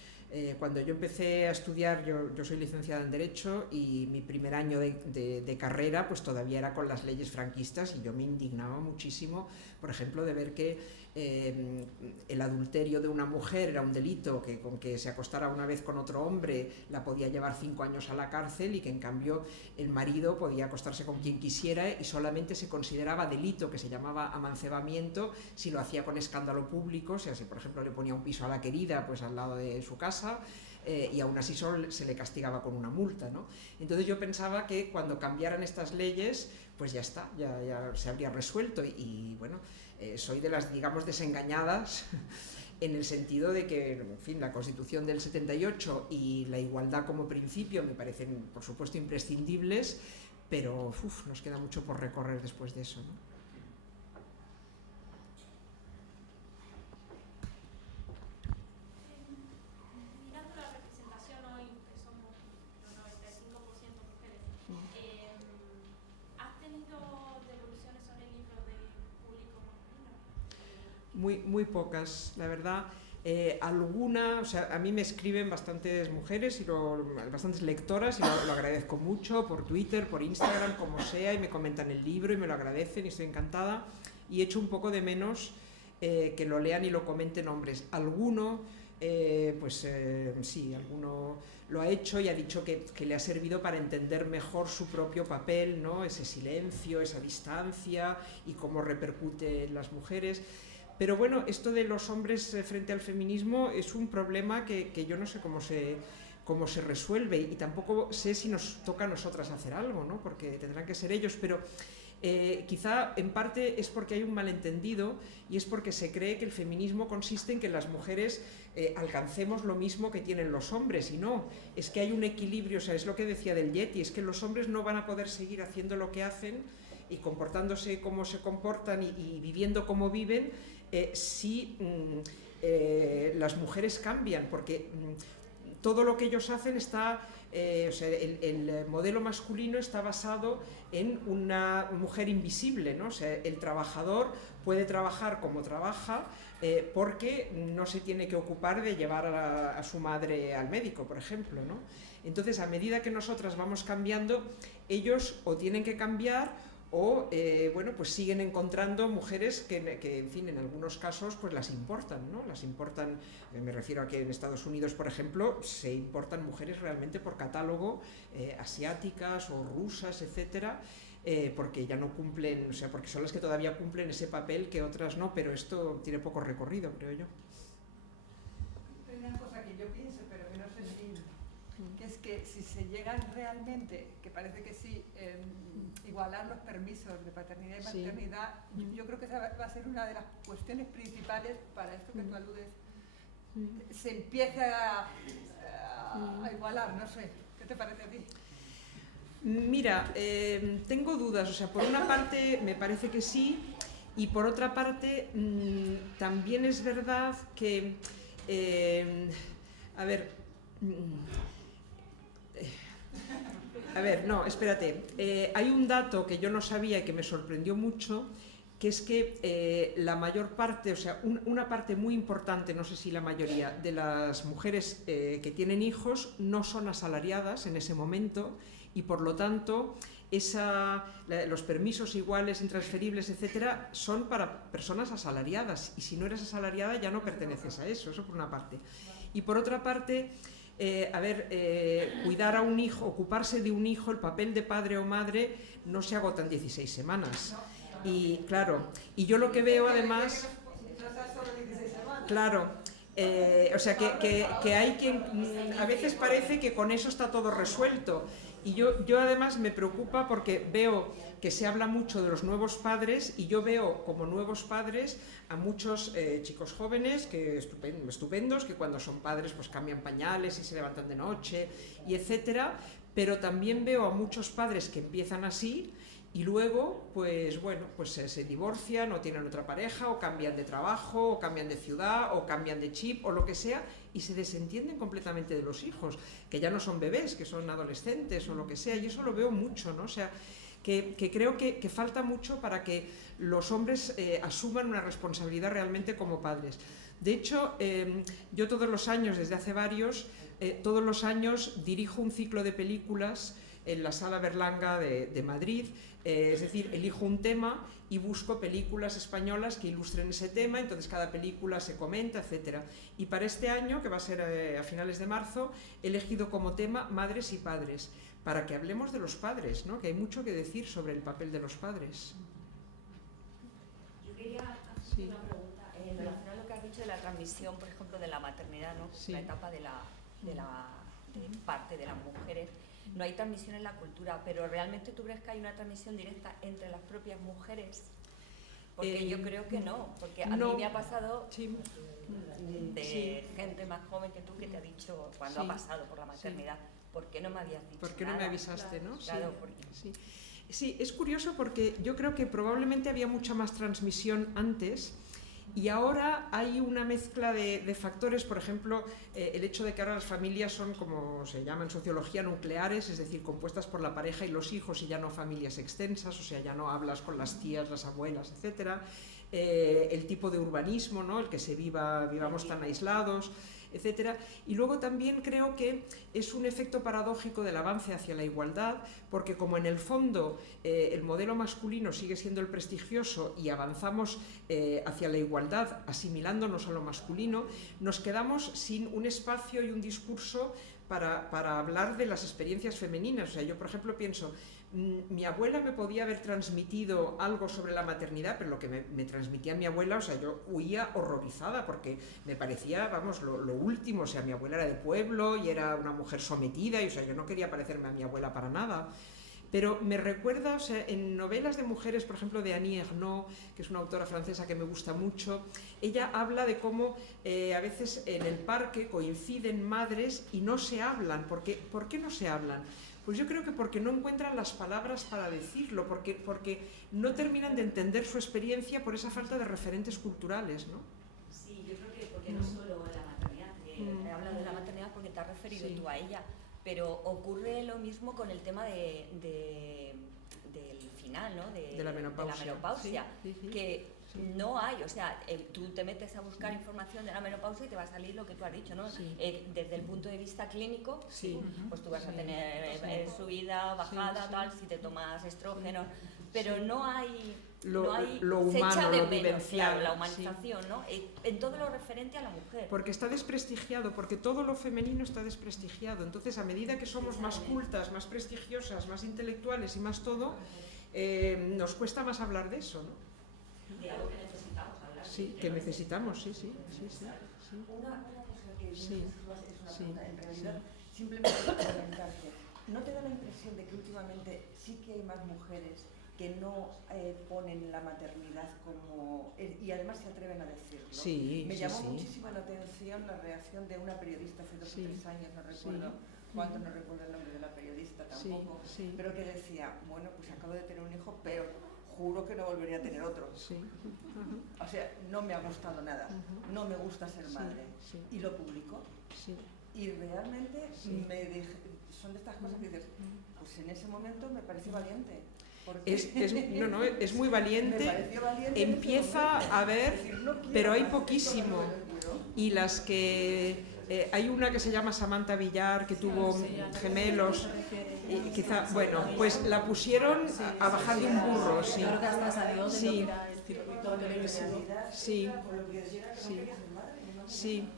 Cuando yo empecé a estudiar, yo soy licenciada en Derecho, y mi primer año de carrera pues todavía era con las leyes franquistas, y yo me indignaba muchísimo, por ejemplo, de ver que el adulterio de una mujer era un delito, que con que se acostara una vez con otro hombre la podía llevar 5 años a la cárcel, y que en cambio el marido podía acostarse con quien quisiera y solamente se consideraba delito, que se llamaba amancebamiento, si lo hacía con escándalo público, o sea, si por ejemplo le ponía un piso a la querida pues al lado de su casa, y aún así solo se le castigaba con una multa, ¿no? Entonces yo pensaba que cuando cambiaran estas leyes pues ya está, ya se habría resuelto, y bueno, soy de las, digamos, desengañadas en el sentido de que, en fin, la Constitución del 78 y la igualdad como principio me parecen, por supuesto, imprescindibles, pero nos queda mucho por recorrer después de eso, ¿no? Muy pocas, la verdad. Alguna, o sea, a mí me escriben bastantes mujeres, bastantes lectoras, y lo agradezco mucho, por Twitter, por Instagram, como sea, y me comentan el libro y me lo agradecen, y estoy encantada, y echo un poco de menos que lo lean y lo comenten hombres. Alguno, sí, alguno lo ha hecho y ha dicho que le ha servido para entender mejor su propio papel, ¿no? Ese silencio, esa distancia, y cómo repercute en las mujeres. Pero bueno, esto de los hombres frente al feminismo es un problema que yo no sé cómo se resuelve, y tampoco sé si nos toca a nosotras hacer algo, ¿no? Porque tendrán que ser ellos, pero quizá en parte es porque hay un malentendido, y es porque se cree que el feminismo consiste en que las mujeres alcancemos lo mismo que tienen los hombres, y no, es que hay un equilibrio, o sea, es lo que decía del Yeti, es que los hombres no van a poder seguir haciendo lo que hacen y comportándose como se comportan y viviendo como viven, si las mujeres cambian, porque todo lo que ellos hacen está, o sea, el modelo masculino está basado en una mujer invisible, ¿no? O sea, el trabajador puede trabajar como trabaja porque no se tiene que ocupar de llevar a su madre al médico, por ejemplo, ¿no? Entonces, a medida que nosotras vamos cambiando, ellos o tienen que cambiar, o bueno, pues siguen encontrando mujeres que en fin, en algunos casos pues las importan, ¿no? Las importan, me refiero a que en Estados Unidos, por ejemplo, se importan mujeres realmente por catálogo, asiáticas o rusas, etcétera, porque ya no cumplen, o sea, porque son las que todavía cumplen ese papel que otras no, pero esto tiene poco recorrido, creo yo. Hay una cosa que yo pienso, pero que no sé si, que es que si se llegan realmente, que parece que sí, igualar los permisos de paternidad y maternidad, yo creo que esa va a ser una de las cuestiones principales para esto que tú aludes. Se empieza a igualar, no sé, ¿qué te parece a ti? Mira, tengo dudas, o sea, por una parte me parece que sí, y por otra parte también es verdad que, a ver, no, espérate, hay un dato que yo no sabía y que me sorprendió mucho, que es que la mayor parte, o sea, una parte muy importante, no sé si la mayoría, de las mujeres que tienen hijos no son asalariadas en ese momento, y por lo tanto los permisos iguales, intransferibles, etcétera, son para personas asalariadas, y si no eres asalariada ya no perteneces a eso por una parte. Y por otra parte, cuidar a un hijo, ocuparse de un hijo, el papel de padre o madre no se agota en 16 semanas. Y claro, y yo lo que veo además... Claro, o sea que hay quien... A veces parece que con eso está todo resuelto. Y yo además me preocupa porque veo que se habla mucho de los nuevos padres, y yo veo como nuevos padres a muchos chicos jóvenes que estupendos, que cuando son padres pues cambian pañales y se levantan de noche, y etcétera, pero también veo a muchos padres que empiezan así y luego pues se divorcian o tienen otra pareja o cambian de trabajo o cambian de ciudad o cambian de chip o lo que sea, y se desentienden completamente de los hijos, que ya no son bebés, que son adolescentes o lo que sea, y eso lo veo mucho, ¿no? O sea, que creo que falta mucho para que los hombres asuman una responsabilidad realmente como padres. De hecho, yo todos los años, desde hace varios, todos los años dirijo un ciclo de películas en la Sala Berlanga de Madrid, es decir, elijo un tema y busco películas españolas que ilustren ese tema, entonces cada película se comenta, etc. Y para este año, que va a ser a finales de marzo, he elegido como tema Madres y Padres, para que hablemos de los padres, ¿no? Que hay mucho que decir sobre el papel de los padres. Yo quería hacer una pregunta en relación a lo que has dicho de la transmisión, por ejemplo, de la maternidad, ¿no? Sí. La etapa de parte de las mujeres. No hay transmisión en la cultura, pero ¿realmente tú crees que hay una transmisión directa entre las propias mujeres? Porque yo creo que no, porque a mí me ha pasado de gente más joven que tú que te ha dicho cuando ha pasado por la maternidad, ¿por qué no me habías dicho ¿Por qué nada? no me avisaste, no? Claro, Sí, es curioso porque yo creo que probablemente había mucha más transmisión antes, y ahora hay una mezcla de factores, por ejemplo, el hecho de que ahora las familias son, como se llama en sociología, nucleares, es decir, compuestas por la pareja y los hijos, y ya no familias extensas, o sea, ya no hablas con las tías, las abuelas, etcétera. El tipo de urbanismo, ¿no? El que vivamos tan aislados, etcétera. Y luego también creo que es un efecto paradójico del avance hacia la igualdad, porque como en el fondo el modelo masculino sigue siendo el prestigioso y avanzamos hacia la igualdad asimilándonos a lo masculino, nos quedamos sin un espacio y un discurso para hablar de las experiencias femeninas. O sea, yo por ejemplo pienso, mi abuela me podía haber transmitido algo sobre la maternidad, pero lo que me transmitía mi abuela, o sea, yo huía horrorizada porque me parecía, vamos, lo último. O sea, mi abuela era de pueblo y era una mujer sometida, y o sea, yo no quería parecerme a mi abuela para nada. Pero me recuerda, o sea, en novelas de mujeres, por ejemplo, de Annie Ernaux, que es una autora francesa que me gusta mucho, ella habla de cómo a veces en el parque coinciden madres y no se hablan. ¿Por qué no se hablan? Pues yo creo que porque no encuentran las palabras para decirlo, porque no terminan de entender su experiencia por esa falta de referentes culturales, ¿no? Sí, yo creo que porque no solo la maternidad, he hablado de la maternidad porque te has referido tú a ella, pero ocurre lo mismo con el tema del final, ¿no? De la menopausia, que no hay, o sea, tú te metes a buscar información de la menopausia y te va a salir lo que tú has dicho, ¿no? Desde el punto de vista clínico, pues tú vas a tener subida, bajada, tal, si te tomas estrógenos, pero no hay lo humano, se echa de lo menos, vivencial, claro, la humanización, ¿no? En todo lo referente a la mujer. Porque está desprestigiado, porque todo lo femenino está desprestigiado. Entonces, a medida que somos más cultas, más prestigiosas, más intelectuales y más todo, nos cuesta más hablar de eso, ¿no? De algo que necesitamos hablar. Sí, que necesitamos, sí. Una cosa que es una pregunta, en realidad, simplemente para comentarte, ¿no te da la impresión de que últimamente sí que hay más mujeres que no ponen la maternidad como... y además se atreven a decirlo? Sí, me llamó muchísimo la atención la reacción de una periodista hace 2 o 3 años, no recuerdo cuánto, no recuerdo el nombre de la periodista tampoco, pero que decía, bueno, pues acabo de tener un hijo, pero juro que no volvería a tener otro. O sea, no me ha gustado nada, no me gusta ser madre. Y lo publicó. Y realmente son de estas cosas que dices, pues en ese momento me pareció valiente. Es muy valiente, empieza a ver, pero hay poquísimo. Y las que Hay una que se llama Samantha Villar, que tuvo gemelos, y quizá, bueno, pues la pusieron a bajar de un burro, sí. Yo creo que hasta salió de Sí. lo que era el circuito televisivo. Sí, sí, sí.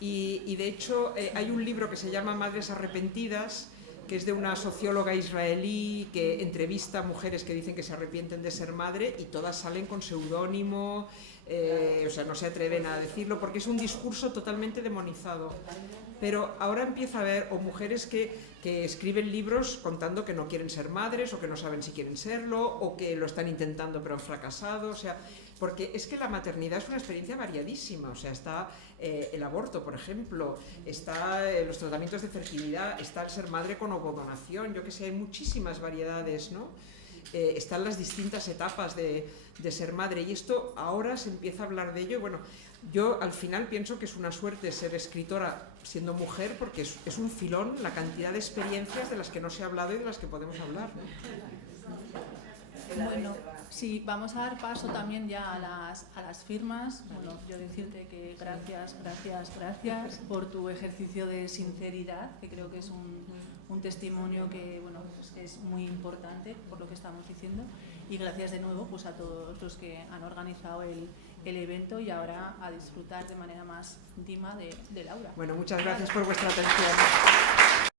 Y de hecho hay un libro que se llama Madres Arrepentidas, que es de una socióloga israelí que entrevista a mujeres que dicen que se arrepienten de ser madre y todas salen con seudónimo, o sea, no se atreven a decirlo porque es un discurso totalmente demonizado. Pero ahora empieza a haber o mujeres que escriben libros contando que no quieren ser madres o que no saben si quieren serlo o que lo están intentando pero han fracasado, o sea, porque es que la maternidad es una experiencia variadísima, o sea, está el aborto, por ejemplo, está los tratamientos de fertilidad, está el ser madre con ovodonación, yo que sé, hay muchísimas variedades, ¿no? Están las distintas etapas de ser madre y esto ahora se empieza a hablar de ello y bueno, yo al final pienso que es una suerte ser escritora siendo mujer porque es un filón la cantidad de experiencias de las que no se ha hablado y de las que podemos hablar. Bueno, sí, vamos a dar paso también ya a las firmas. Bueno, yo decirte que gracias por tu ejercicio de sinceridad, que creo que es un testimonio que bueno, pues es muy importante por lo que estamos diciendo. Y gracias de nuevo pues, a todos los que han organizado el evento y ahora a disfrutar de manera más íntima de Laura. Bueno, muchas gracias por vuestra atención.